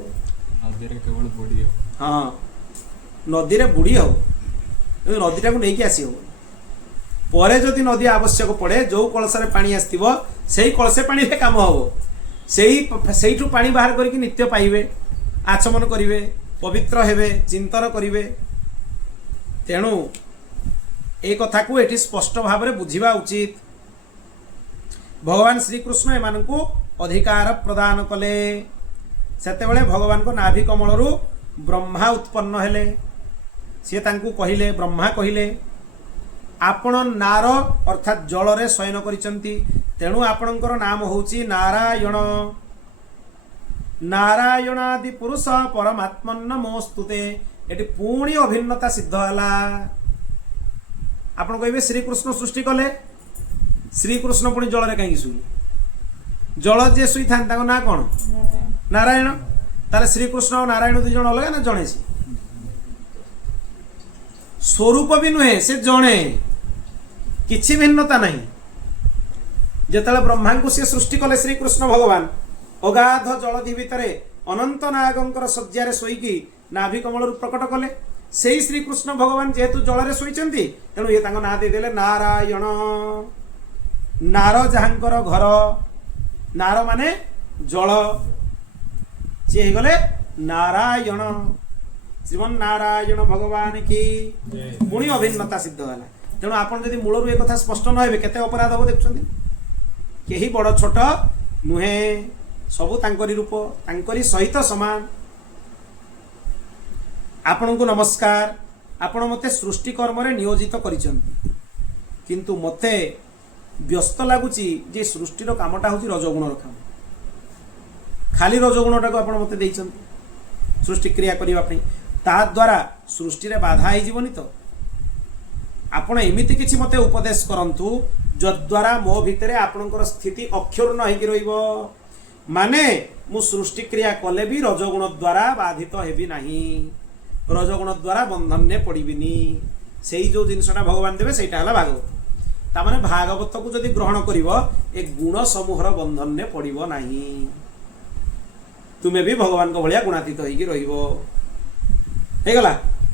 ନଦୀରେ କେବଳ ବୁଡ଼ି ହେବ। ହଁ, ନଦୀରେ ବୁଡ଼ି ହେବ, କିନ୍ତୁ ନଦୀଟାକୁ ନେଇକି ଆସି ହେବ। ପରେ ଯଦି ନଦୀ ଆବଶ୍ୟକ ପଡ଼େ, ଯେଉଁ କଳସରେ ପାଣି ଆସିଥିବ ସେଇ କଳସେ ପାଣିରେ କାମ ହେବ। ସେଇଠୁ ପାଣି ବାହାର କରିକି ନିତ୍ୟ ପାଇବେ, ଆଚମନ କରିବେ, ପବିତ୍ର ହେବେ, ଚିନ୍ତନ କରିବେ। ତେଣୁ ଏ କଥାକୁ ଏଠି ସ୍ପଷ୍ଟ ଭାବରେ ବୁଝିବା ଉଚିତ। ଭଗବାନ ଶ୍ରୀକୃଷ୍ଣ ଏମାନଙ୍କୁ ଅଧିକାର ପ୍ରଦାନ କଲେ। ସେତେବେଳେ ଭଗବାନଙ୍କ ନାଭି କମଳରୁ ବ୍ରହ୍ମା ଉତ୍ପନ୍ନ ହେଲେ। ସିଏ ତାଙ୍କୁ କହିଲେ, ବ୍ରହ୍ମା କହିଲେ, ଆପଣ ନାର ଅର୍ଥାତ୍ ଜଳରେ ଶୟନ କରିଛନ୍ତି, ତେଣୁ ଆପଣଙ୍କର ନାମ ହେଉଛି ନାରାୟଣ। ନାରାୟଣାଦି ପୁରୁଷ ପରମାତ୍ମନ୍ନମୋସ୍ତୁତେ। ଏଠି ପୁଣି ଅଭିନ୍ନତା ସିଦ୍ଧ ହେଲା। ଆପଣ କହିବେ ଶ୍ରୀକୃଷ୍ଣ ସୃଷ୍ଟି କଲେ, ଶ୍ରୀକୃଷ୍ଣ ପୁଣି ଜଳରେ କାହିଁକି ଶୋଇଲେ? ଜଳ ଯିଏ ଶୋଇଥାନ୍ତି ତାଙ୍କ ନାଁ କ'ଣ? ନାରାୟଣ। ତାହେଲେ ଶ୍ରୀକୃଷ୍ଣ ଆଉ ନାରାୟଣ 2 ଜଣ ଅଲଗା ନା ଜଣେ? ସ୍ୱରୂପ ବି ନୁହେଁ, ସେ ଜଣେ, କିଛି ଭିନ୍ନତା ନାହିଁ। ଯେତେବେଳେ ବ୍ରହ୍ମାଙ୍କୁ ସିଏ ସୃଷ୍ଟି କଲେ ଶ୍ରୀକୃଷ୍ଣ ଭଗବାନ ଅଗାଧ ଜଳଧି ଭିତରେ ଅନନ୍ତ ନାଗଙ୍କର ଶଯ୍ୟାରେ ଶୋଇକି ନାଭି କମଳରୁ ପ୍ରକଟ କଲେ। ସେଇ ଶ୍ରୀକୃଷ୍ଣ ଭଗବାନ ଯେହେତୁ ଜଳରେ ଶୋଇଛନ୍ତି ତେଣୁ ଇଏ ତାଙ୍କ ନାଁ ଦେଇଦେଲେ ନାରାୟଣ। ନାର ଯାହାଙ୍କର ଘର, ନାର ମାନେ ଜଳ, ସିଏ ହେଇଗଲେ ନାରାୟଣ। ଶ୍ରୀମନ୍ ନାରାୟଣ ଭଗବାନ କି ପୁଣି ଅଭିନ୍ନତା ସିଦ୍ଧ ହେଲା। ତେଣୁ ଆପଣ ଯଦି ମୂଳରୁ ଏ କଥା ସ୍ପଷ୍ଟ ନ ହେବେ କେତେ ଅପରାଧ ହବ ଦେଖୁଛନ୍ତି। କେହି ବଡ଼ ଛୋଟ ନୁହେଁ, ସବୁ ତାଙ୍କରି ରୂପ, ତାଙ୍କରି ସହିତ ସମାନ। ଆପଣଙ୍କୁ ନମସ୍କାର, ଆପଣ ମୋତେ ସୃଷ୍ଟି କର୍ମରେ ନିୟୋଜିତ କରିଛନ୍ତି, କିନ୍ତୁ ମୋତେ ବ୍ୟସ୍ତ ଲାଗୁଛି ଯେ ସୃଷ୍ଟିର କାମଟା ହେଉଛି ରଜଗୁଣର କାମ। ଖାଲି ରଜଗୁଣଟାକୁ ଆପଣ ମୋତେ ଦେଇଛନ୍ତି ସୃଷ୍ଟି କ୍ରିୟା କରିବା ପାଇଁ, ତାଦ୍ୱାରା ସୃଷ୍ଟିରେ ବାଧା ହେଇଯିବନି ତ? ଆପଣ ଏମିତି କିଛି ମୋତେ ଉପଦେଶ କରନ୍ତୁ ଯଦ୍ୱାରା ମୋ ଭିତରେ ଆପଣଙ୍କର ସ୍ଥିତି ଅକ୍ଷୁର୍ଣ୍ଣ ହେଇକି ରହିବ। ମାନେ ମୁଁ ସୃଷ୍ଟି କ୍ରିୟା କଲେ ବି ରଜଗୁଣ ଦ୍ୱାରା ବାଧିତ ହେବି ନାହିଁ, ରଜଗୁଣ ଦ୍ୱାରା ବନ୍ଧନରେ ପଡ଼ିବିନି। ସେଇ ଯେଉଁ ଜିନିଷଟା ଭଗବାନ ଦେବେ ସେଇଟା ହେଲା ଭାଗବତ। ତାମାନେ ଭାଗବତକୁ ଯଦି ଗ୍ରହଣ କରିବ ଏ ଗୁଣ ସମୂହର ବନ୍ଧନରେ ପଡ଼ିବ ନାହିଁ, ତୁମେ ବି ଭଗବାନଙ୍କ ଭଳିଆ ଗୁଣାତୀତ ହେଇକି ରହିବ। ହେଇଗଲା,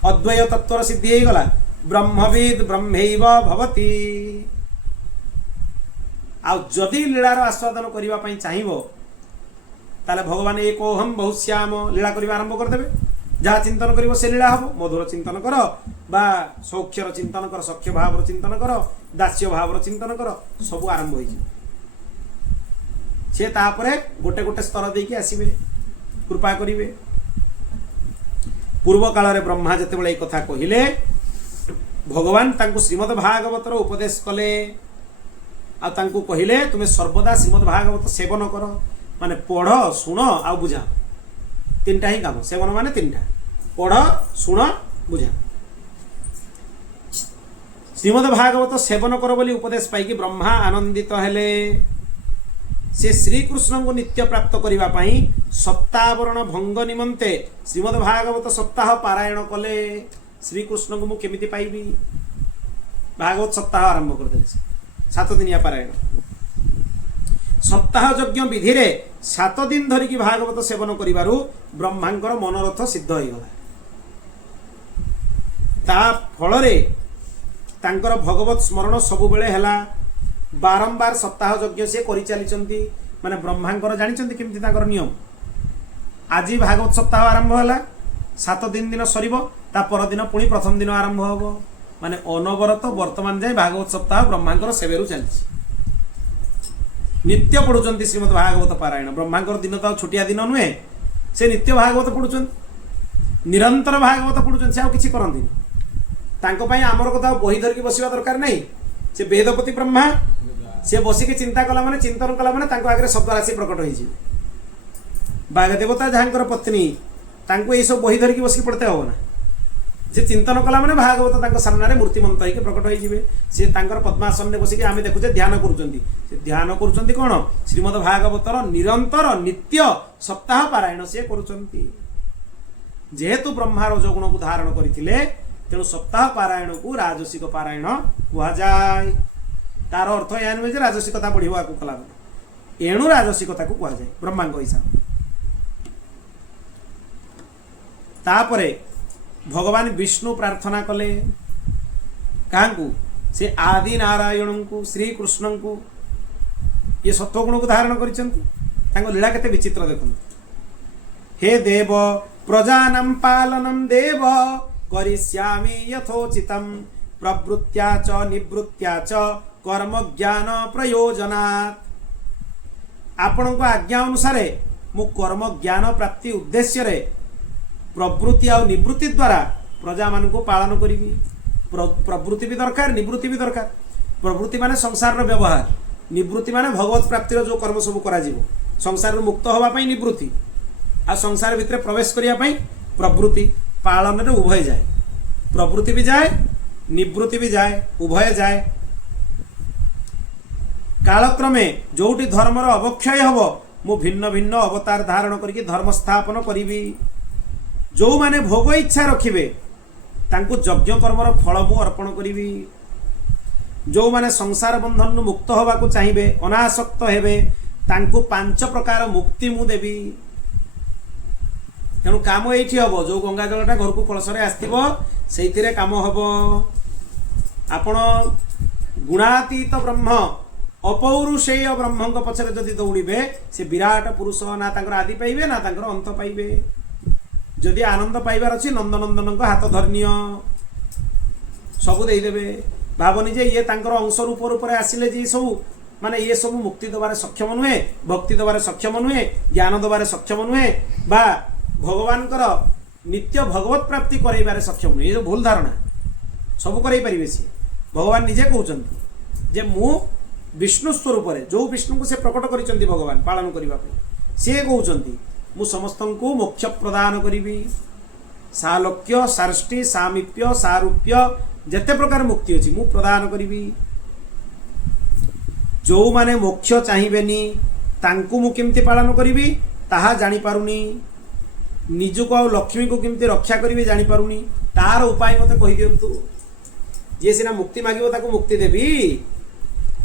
ଅଦ୍ୱୟ ତତ୍ଵର ସିଦ୍ଧି ହେଇଗଲା। ବ୍ରହ୍ମବିଦ୍ ବ୍ରହ୍ମୈବ ଭବତି। ଆଉ ଯଦି ଲୀଳାର ଆସ୍ୱାଦନ କରିବା ପାଇଁ ଚାହିଁବ ତାହେଲେ ଭଗବାନ ଏକୋହମ୍ ବହୁଶ୍ୟାମ ଲୀଳା କରିବା ଆରମ୍ଭ କରିଦେବେ। ଯାହା ଚିନ୍ତନ କରିବ ସେ ଲୀଳା ହବ। ମଧୁର ଚିନ୍ତନ କର ବା ସୌଖ୍ୟର ଚିନ୍ତନ କର, ସଖ୍ୟ ଭାବର ଚିନ୍ତନ କର, ଦାସ୍ୟ ଭାବର ଚିନ୍ତନ କର, ସବୁ ଆରମ୍ଭ ହେଇଯିବ। ସେ ତାପରେ ଗୋଟେ ଗୋଟେ ସ୍ତର ଦେଇକି ଆସିବେ, କୃପା କରିବେ। ପୂର୍ବ କାଳରେ ବ୍ରହ୍ମା ଯେତେବେଳେ এই କଥା କହିଲେ ଭଗବାନ ତାଙ୍କୁ ଶ୍ରୀମଦ୍ ଭାଗବତର ଉପଦେଶ କଲେ ଆଉ ତାଙ୍କୁ କହିଲେ ତୁମେ ସର୍ବଦା ଶ୍ରୀମଦ୍ ଭାଗବତ ସେବନ କର। ମାନେ ପଢ଼, ଶୁଣ ଆଉ ବୁଝା, ତିନିଟା ହିଁ କାମ। ସେବନ ମାନେ ତିନିଟା, ପଢ଼, ଶୁଣ, ବୁଝା। ଶ୍ରୀମଦ୍ ଭାଗବତ ସେବନ କର ବୋଲି ଉପଦେଶ ପାଇକି ବ୍ରହ୍ମା ଆନନ୍ଦିତ ହେଲେ। ସେ ଶ୍ରୀକୃଷ୍ଣଙ୍କୁ ନିତ୍ୟ ପ୍ରାପ୍ତ କରିବା ପାଇଁ ସପ୍ତାବରଣ ଭଙ୍ଗ ନିମନ୍ତେ ଶ୍ରୀମଦ୍ ଭାଗବତ ସପ୍ତାହ ପାରାୟଣ କଲେ। ଶ୍ରୀକୃଷ୍ଣଙ୍କୁ ମୁଁ କେମିତି ପାଇବି? ଭାଗବତ ସପ୍ତାହ ଆରମ୍ଭ କରିଦେଲେ, 7 ଦିନିଆ ପାରାୟଣ। ସପ୍ତାହ ଯଜ୍ଞ ବିଧିରେ 7 ଦିନ ଧରିକି ଭାଗବତ ସେବନ କରିବାରୁ ବ୍ରହ୍ମାଙ୍କର ମନୋରଥ ସିଦ୍ଧ ହେଇଗଲା। ତା ଫଳରେ ତାଙ୍କର ଭଗବତ ସ୍ମରଣ ସବୁବେଳେ ହେଲା। ବାରମ୍ବାର ସପ୍ତାହ ଯଜ୍ଞ ସେ କରିଚାଲିଛନ୍ତି। ମାନେ ବ୍ରହ୍ମାଙ୍କର ଜାଣିଛନ୍ତି କେମିତି ତାଙ୍କର ନିୟମ। ଆଜି ଭାଗବତ ସପ୍ତାହ ଆରମ୍ଭ ହେଲା, 7 ଦିନ ସରିବ, ତା ପରଦିନ ପୁଣି ପ୍ରଥମ ଦିନ ଆରମ୍ଭ ହବ। ମାନେ ଅନବରତ ବର୍ତ୍ତମାନ ଯାଏ ଭାଗବତ ସପ୍ତାହ ବ୍ରହ୍ମାଙ୍କର ସେବେରୁ ଚାଲିଛି। ନିତ୍ୟ ପଢୁଛନ୍ତି ଶ୍ରୀମଦ୍ ଭାଗବତ ପାରାୟଣ। ବ୍ରହ୍ମାଙ୍କର ଦିନ ତ ଆଉ ଛୋଟିଆ ଦିନ ନୁହେଁ, ସେ ନିତ୍ୟ ଭାଗବତ ପଢୁଛନ୍ତି, ନିରନ୍ତର ଭାଗବତ ପଢୁଛନ୍ତି। ସେ ଆଉ କିଛି କରନ୍ତିନି। ତାଙ୍କ ପାଇଁ ଆମର କଥା ଆଉ ବହି ଧରିକି ବସିବା ଦରକାର ନାହିଁ। ସେ ବେଦପତି ବ୍ରହ୍ମା, ସେ ବସିକି ଚିନ୍ତା କଲା ମାନେ, ଚିନ୍ତନ କଲା ମାନେ ତାଙ୍କ ଆଗରେ ଶବ୍ଦ ରାଶି ପ୍ରକଟ ହେଇଯିବେ। ବାଗଦେବତା ଯାହାଙ୍କର ପତ୍ନୀ, ତାଙ୍କୁ ଏଇସବୁ ବହି ଧରିକି ବସିକି ପଢତେ ହବ ନା। ସେ ଚିନ୍ତନ କଲା ମାନେ ଭାଗବତ ତାଙ୍କ ସାମ୍ନାରେ ମୂର୍ତ୍ତିମନ୍ତ ହେଇକି ପ୍ରକଟ ହେଇଯିବେ। ସେ ତାଙ୍କର ପଦ୍ମାସନରେ ବସିକି ଆମେ ଦେଖୁଛେ ଧ୍ୟାନ କରୁଛନ୍ତି। ସେ ଧ୍ୟାନ କରୁଛନ୍ତି କ'ଣ? ଶ୍ରୀମଦ୍ ଭାଗବତର ନିରନ୍ତର ନିତ୍ୟ ସପ୍ତାହ ପାରାୟଣ ସିଏ କରୁଛନ୍ତି। ଯେହେତୁ ବ୍ରହ୍ମା ରଜଗୁଣକୁ ଧାରଣ କରିଥିଲେ ତେଣୁ ସପ୍ତାହ ପାରାୟଣକୁ ରାଜସିକ ପାରାୟଣ କୁହାଯାଏ। ତାର ଅର୍ଥ ଏହା ନୁହେଁ ଯେ ରାଜସିକତା ବଢିବ ଆକୁ କଲା, ଏଣୁ ରାଜସିକତାକୁ କୁହାଯାଏ ବ୍ରହ୍ମାଙ୍କ ହିସାବ। ତାପରେ ଭଗବାନ ବିଷ୍ଣୁ ପ୍ରାର୍ଥନା କଲେ କାହାଙ୍କୁ? ସେ ଆଦି ନାରାୟଣଙ୍କୁ, ଶ୍ରୀକୃଷ୍ଣଙ୍କୁ। ଇଏ ସତ୍ୱଗୁଣକୁ ଧାରଣ କରିଛନ୍ତି। ତାଙ୍କ ଲୀଳା କେତେ ବିଚିତ୍ର ଦେଖନ୍ତୁ। ହେ ଦେବ ପ୍ରଜାନାଂ ପାଲନଂ ଦେବ କରିଷ୍ୟାମି ଯଥୋଚିତମ୍ ପ୍ରବୃତ୍ତ୍ୟା ଚ ନିବୃତ୍ତ୍ୟା ଚ କର୍ମ ଜ୍ଞାନ ପ୍ରୟୋଜନାତ୍। ଆପଣଙ୍କ ଆଜ୍ଞା ଅନୁସାରେ ମୁଁ କର୍ମ ଜ୍ଞାନ ପ୍ରାପ୍ତି ଉଦ୍ଦେଶ୍ୟରେ ପ୍ରବୃତ୍ତି ଆଉ ନିବୃତ୍ତି ଦ୍ୱାରା ପ୍ରଜାମାନଙ୍କୁ ପାଳନ କରିବି। ପ୍ରବୃତ୍ତି ବି ଦରକାର, ନିବୃତ୍ତି ବି ଦରକାର। ପ୍ରବୃତ୍ତି ମାନେ ସଂସାରର ବ୍ୟବହାର, ନିବୃତ୍ତି ମାନେ ଭଗବତ ପ୍ରାପ୍ତିର ଯେଉଁ କର୍ମ ସବୁ କରାଯିବ। ସଂସାରରୁ ମୁକ୍ତ ହେବା ପାଇଁ ନିବୃତ୍ତି, ଆଉ ସଂସାର ଭିତରେ ପ୍ରବେଶ କରିବା ପାଇଁ ପ୍ରବୃତ୍ତି। ପାଳନରେ ଉଭୟ ଯାଏ, ପ୍ରବୃତ୍ତି ବି ଯାଏ, ନିବୃତ୍ତି ବି ଯାଏ, ଉଭୟ ଯାଏ। କାଳକ୍ରମେ ଯୋଉଠି ଧର୍ମର ଅବକ୍ଷୟ ହେବ ମୁଁ ଭିନ୍ନ ଭିନ୍ନ ଅବତାର ଧାରଣ କରିକି ଧର୍ମ ସ୍ଥାପନ କରିବି। ଯେଉଁମାନେ ଭୋଗ ଇଚ୍ଛା ରଖିବେ ତାଙ୍କୁ ଯଜ୍ଞ କର୍ମର ଫଳ ମୁଁ ଅର୍ପଣ କରିବି। जो माने संसार बंधन मुक्त होबाकू चाहिए अनासक्त हेबे तांकू 5 प्रकार मुक्ति मु देवी। तेणु काम ये हम जो गंगा जलटा घर को कलश आसो से काम हम आपण गुणातीत ब्रह्म अपौरुषेय ब्रह्म पछरे जदि दौड़े से विराट पुरुष ना तांकर आदि पाइबे ना तांकर अंत पाइबे। जदि आनंद पाइबार अच्छी नंदनंदन हाथ धरनीय सबू देदेवे भावनी जे ये तांकर अंश रूप रूप आसिले जे सब माने ये सब मुक्ति दबार सक्षम नुहे भक्ति दबार सक्षम नुहे ज्ञान दबार सक्षम नुहे बा भगवान नित्य भगवत प्राप्ति कराइबार सक्षम नुहे। ये भूल धारणा सब कराई पारिबे सी भगवान निजे कहउचंती जे मु विष्णु स्वरूप जो विष्णु को से प्रकट करिसंती भगवान पालन करबा पे से कहउचंती मु समस्तंकु मोक्ष प्रदान करिबी। सालोक्य सार्ष्टि सामीप्य सारूप्य जते प्रकार मुक्ति अछि मु प्रदान करिबी। जो माने मोक्ष चाहिबेनी तांकु मु केमती पालन करिबी ताहा जानि पारुनी। निजको आ लक्ष्मी को केमती रक्षा करिबी जानि पारुनी। तार उपाय मते कहि दियंतु। जे सिना मुक्ति मागिबो ताको मुक्ति देबी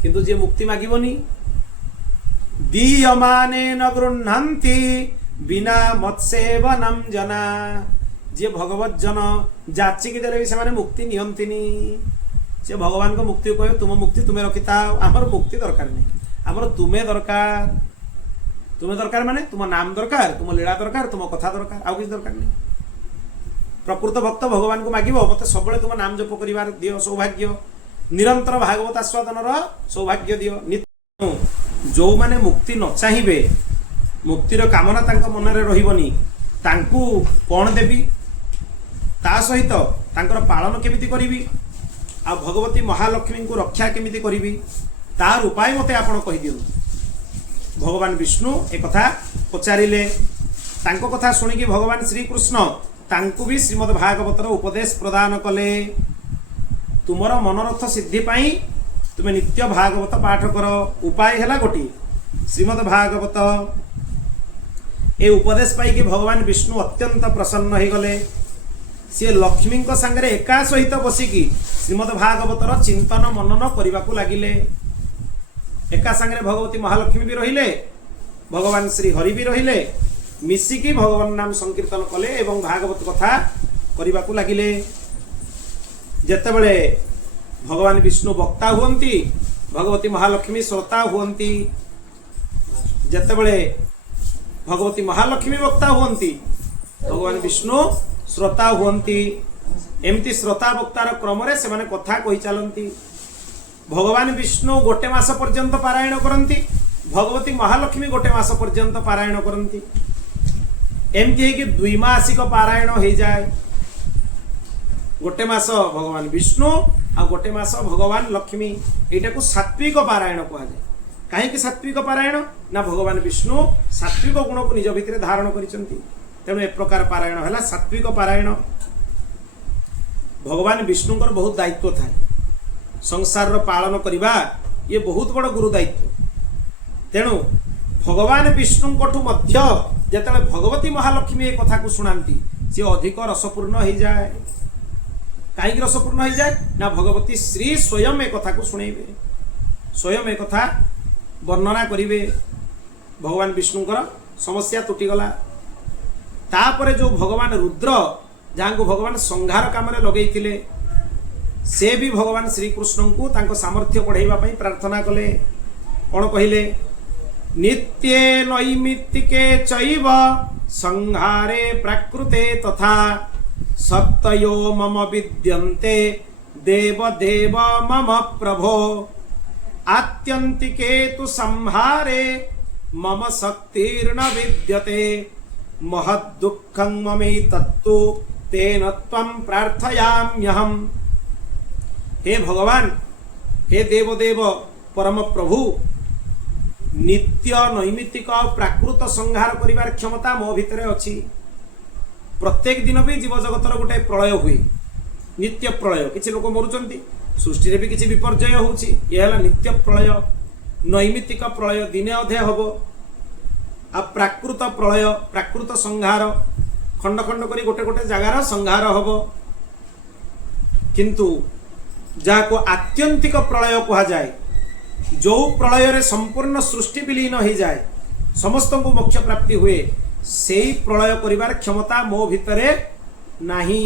किंतु जे मुक्ति मागिबोनी दीयमाने न गृह्णन्ति बिना मत्सेवनम जना। जे भगवत जन जाचिकी देले भी से मुक्ति नियंतिनी। से भगवान को मुक्ति कहे तुम मुक्ति तुम्हें रखिता आमर मुक्ति दरकार नहीं आमर तुम्हें दरकार माने तुम नाम दरकार तुम लीला दरकार तुम कथा दरकार आउ किसी दरकार नहीं। प्रकृत भक्त भगवान को मागिबो मते सबले तुम नाम जप करिवार दियो सौभाग्य निरंतर भागवत आस्वादन सौभाग्य दियो। नित्य जो माने मुक्ति न चाहिए मुक्तिर कामना तांको मनरे रहिबनी तांकू कौन देवी ता सहित तांकर पालन केमिति करिवि आ भगवती महालक्ष्मी को रक्षा केमिति करिवि तार उपाय मते आपण कहि दियो। भगवान विष्णु एक कथा पचारिले तांको कथा सुनिकी भगवान श्री कृष्ण तांकू भी श्रीमद् भागवतर उपदेश प्रदान कले। तुमर मनोरथ सिद्धि पाई तुमे नित्य भागवत पाठ कर। उपाय हैला गोटी श्रीमद् भागवत ए उपदेश पाई कि भगवान विष्णु अत्यंत प्रसन्न हो गले। सी लक्ष्मी सांगे एका सहित बसिकी श्रीमद् भागवतर चिंतन मनन करने को लगिले। एका सांगे भगवती महालक्ष्मी भी रहिले भगवान श्री हरि भी रहिले मिसिकी भगवान नाम संकीर्तन कले एवं भागवत कथा करने को लगिले। जेतेबेले भगवान विष्णु वक्ता हुअंती भगवती महालक्ष्मी श्रोता हुअंती। जेतेबेले भगवती महालक्ष्मी वक्ता हुअंती भगवान विष्णु श्रोता हुअंती। एमती श्रोता वक्तार क्रम रे सेमाने कथा कहि चलंती। भगवान विष्णु गोटे मास पर्यंत पारायण करंती भगवती महालक्ष्मी गोटे मास पर्यंत पारायण करंती। एमती है कि द्विमासिक पारायण हो जाए। गोटे मास भगवान विष्णु आ गोटे मास भगवान लक्ष्मी एटा को सात्विक पारायण कहा जाए। कहीं सात्विक पारायण ना भगवान विष्णु सात्विक गुण को निज भितर धारण करिसंती तेणु ए प्रकार पारायण है सात्विक पारायण। भगवान विष्णुଙ୍କର बहुत दायित्व थाए संसार पालन करवा ये बहुत बड़ गुरु दायित्व। तेणु भगवान विष्णु मध्य जेते भगवती महालक्ष्मी ए कथा को शुणाती सी अधिक रसपूर्ण हो जाए। कहीं रसपूर्ण हो जाए ना भगवती श्री स्वयं ए कथा को शुणेबे स्वयं ए कथा वर्णना करिवे। भगवान विष्णुଙ୍କର समस्या तुटिगला। तापरे जो भगवान रुद्र जहाँ को भगवान संहार काम लगे से भी भगवान श्री कृष्ण को तांको सामर्थ्य बढ़ाइबा पई प्रार्थना कले। कौन कहले नित्ये नैमित्तिके चैव संहारे प्राकृते तथा सत्तयो मम विद्यन्ते देव देव मम प्रभो आत्यंतिके तु संहारे मम शक्तिर्न विद्यते महद्दुःखं ममेतत्तु तेन त्वं प्रार्थयाम्यहम्। हे भगवान हे देवदेव परम प्रभु नित्य नैमित्तिक प्राकृत संहार करिवार क्षमता मो भितरे अछि। प्रत्येक दिन भी जीव जगतर गोटे प्रलय हुए नित्य प्रलय किछि लोक मरुचंती सृष्टि रे भी किछि विपर्जय होउछि ये हला नित्य प्रलय नैमित्तिक प्रलय दिने अधे हबो आ प्राकृत प्रलय प्राकृत संहार खंड खंड करी गोटे गोटे जगार संहार हबो। किंतु जहाँ को आत्यंतिक प्रलय कहा जाए, जो प्रलय रे संपूर्ण सृष्टि विलीन हो जाए, समस्त को मोक्ष प्राप्ति हुए, से प्रलय करिवार क्षमता मो भितरे नाही।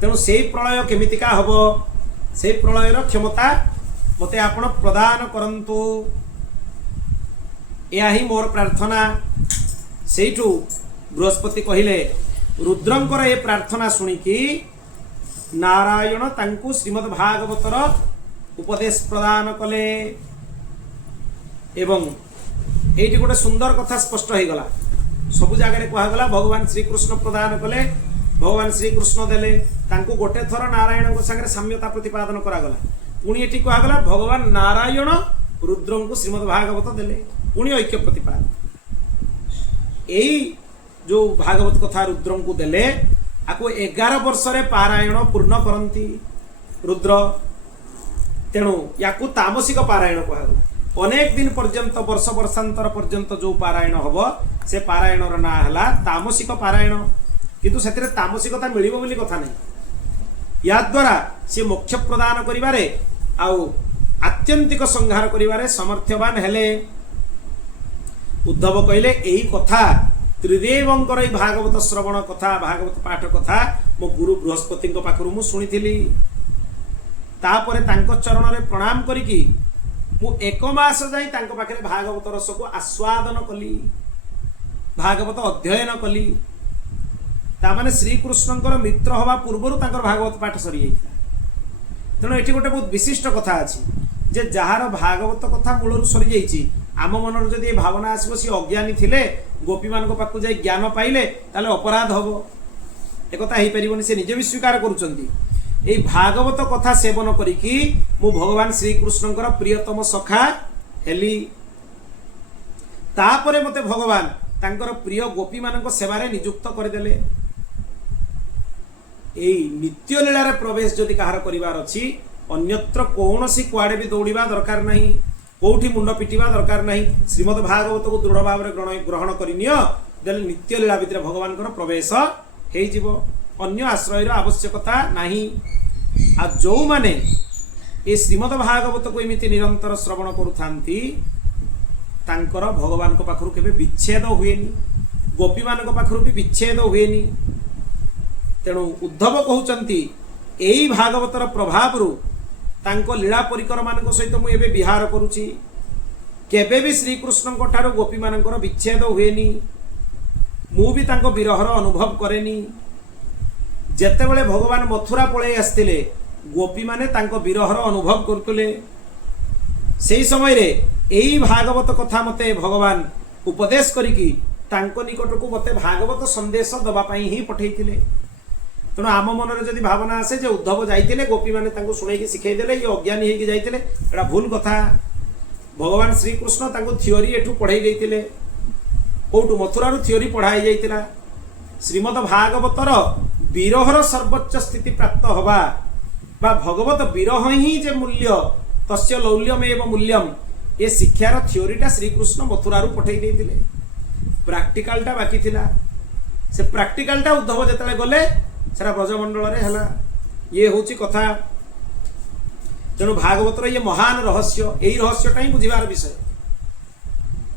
तेणु से प्रलय केमितिका हबो, से प्रलयर क्षमता मते आपण प्रदान करंतु, या ही मोर प्रार्थना। सेठू बृहस्पति कहिले रुद्रंकर ए प्रार्थना सुनिकी नारायण तांकु श्रीमद् भागवतर उपदेश प्रदान कले। एवं एठी गोटे सुंदर कथा स्पष्ट हो गला, सबु जगह कहगला भगवान श्री कृष्ण प्रदान कले, भगवान श्री कृष्ण देले, तांकु गोटे थर नारायण संगे साम्यता प्रतिपादन करागला। पुणी एठी कहगला भगवान नारायण रुद्र को श्रीमद् भागवत देले, पुणी ऐक्य प्रतिपादन। यही जो भागवत कथा रुद्र को देले, आपको 11 वर्ष रे पारायण पूर्ण करंती रुद्र। तेणु याकू तामसिक पारायण कहगला। अनेक दिन पर्यंत वर्ष वर्षांतर पर्यंत जो पारायण हबो, से पारायण ना हला तामसिक पारायण। किंतु सेतिरे तामसिकता मिलिबो बोली कथा नहीं। या द्वारा से मोक्ष प्रदान करिवारे आउ आत्यंतिक संहार करिवारे समर्थवान हेले। उद्धव कहले एही कथा त्रिदेवंकर ई भागवत श्रवण कथा, भागवत पाठ कथा मो गुरु बृहस्पति पाखरु मु सुनिथिली। तापरे तांको चरण रे प्रणाम करिकी मु 1 मास जाई तांको पाखरे भागवत रस को आस्वादन कली, भागवत अध्ययन कली। तामाने श्री कृष्णंकर मित्र हवा पूर्वरु तांकर भागवत पाठ सरी जाइता। तेणु एठी गोटे बहुत विशिष्ट कथा अछि जे जहार भागवत कथा मूलरु सरी जाइछि, आम मनर जदि भावना आसब सी अज्ञानी थिले गोपी मान पाखु जाई ज्ञान पाइले ताले अपराध हबो, एकथा हेई परिबनि। से निजे भी स्वीकार करूचंती ए भागवत कथा सेवन करिकी मु भगवान श्री कृष्णंकर प्रियतम सखा हेली। तापरे मते भगवान तांकर प्रिय गोपी मानक सेवारे नियुक्त करदेले। एई नित्य लीला रे प्रवेश जदि कहार करिवार अछि, अन्यत्र कौनसी कुआडे भी दौड़िबा दरकार नहीं, कोठी मुंड पिटिबा दरकार नहीं। श्रीमद् भागवत को दृढ़ भाव ग्रहण करिनियो, देले नित्य लीला भितर भगवान प्रवेश हेई जिवो, अन्य आश्रयर आवश्यकता नहीं। आ जो माने ए श्रीमद् भागवत को एमिति निरंतर श्रवण करुथांती, तांकर भगवान को पाखरु केबे विच्छेद हुएनी, गोपी मान पाखरु भी विच्छेद हुएनी। तेणु उद्धव कहउचंती एई भागवतर प्रभाव रु तांको लीला परिकर मान सहित मु एबे विहार करूची, केबे भी श्री कृष्ण को ठारो गोपी मानकर विच्छेद हुएनी, मु भी तांको विरहर अनुभव करेनी। जेतेबेले भगवान मथुरा पळे आस्तिले गोपी माने तांको विरहर अनुभव करतले, सेही समय रे एई भागवत कथा मते भगवान उपदेश करिकी तांको निकट को मते भागवत संदेश दबा पई ही पठेइतिले। तेणु आम मनरे जदि भावना आसे जे उद्धव जाइतिले गोपी माने तांको सुनेकी सिखै देले, ये अज्ञानी हेकी जाइतिले, एटा भूल कथा। भगवान श्री कृष्ण तांको थियोरी एठु पढ़ाई देइतिले, कोठु मथुरा रु थियोरी पढ़ाई जाइतिला। श्रीमद् भागवतर विरहर सर्वोच्च स्थिति प्राप्त हवा बा भगवत विरह ही जे मूल्य तस्य लौल्यमेव मूल्यम, ए शिक्षार थियोरीटा श्रीकृष्ण मथुरारू पठेई देइतिले। प्रैक्टिकलटा बाकी थिला, से प्रैक्टिकलटा उद्धव जेतले गले सारा ब्रजमंडल रे हला। ये होची कथा। तेणु भागवतर ये महान रहस्य, एई रहस्यटा ही बुझिबार विषय।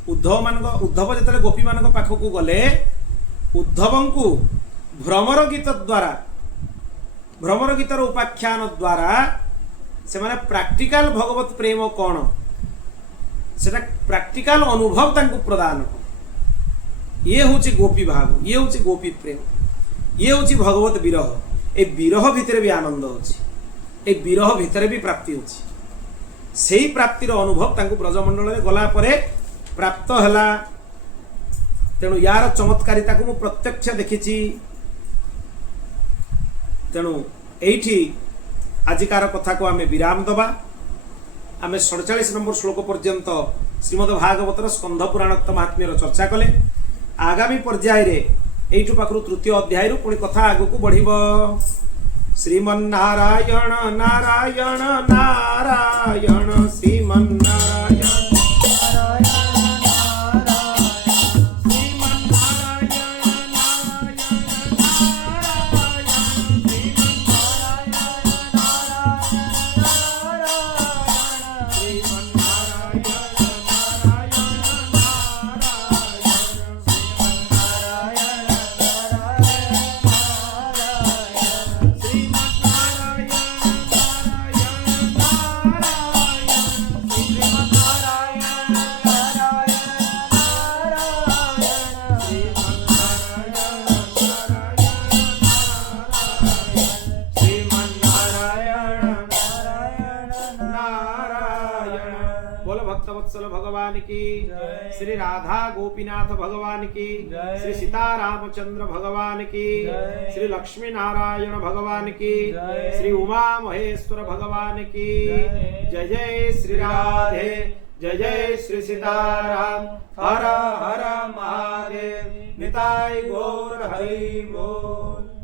उद्धव जेतले गोपी मान पाखकू गले, उद्धवंकु भ्रमर गीत द्वारा, भ्रमर गीतर उपाख्यान द्वारा से माने प्रैक्टिकल भगवत प्रेम कौन सेटा प्रैक्टिकल अनुभव तांको प्रदान। ये होची गोपी भाव, ये होची गोपी प्रेम, ये होची भगवत विरह। ए विरह भितर भी आनंद होची, ए विरह भितर भी प्राप्ति होची। सेही प्राप्तिर अनुभव तांको ब्रजमंडल रे गला परे प्राप्त हला। तेणु यार चमत्कारिता को मु प्रत्यक्ष देखिची। तेणु एठी आजिकार कथा को आमे विराम दबा। आमे 47 नंबर श्लोक पर्यंत श्रीमद् भागवतर स्कंध पुराणोक्त महात्म्यर चर्चा कले। आगामी पर्याय रे एठु पाखरु तृतीय अध्याय रु पुणी कथा आगु को बढ़िबो। श्रीमन्नारायण नारायण नारायण श्रीमन्नारायण वत्सल भगवान की जय। श्री राधा गोपीनाथ भगवान की जय। श्री सीतारामचंद्र भगवान की जय। श्री लक्ष्मी नारायण भगवान की जय। श्री उमा महेश्वर भगवान की जय। जय जय श्री राधे जय जय श्री सीताराम हर हर महादेव निताय गौर हरि बोल।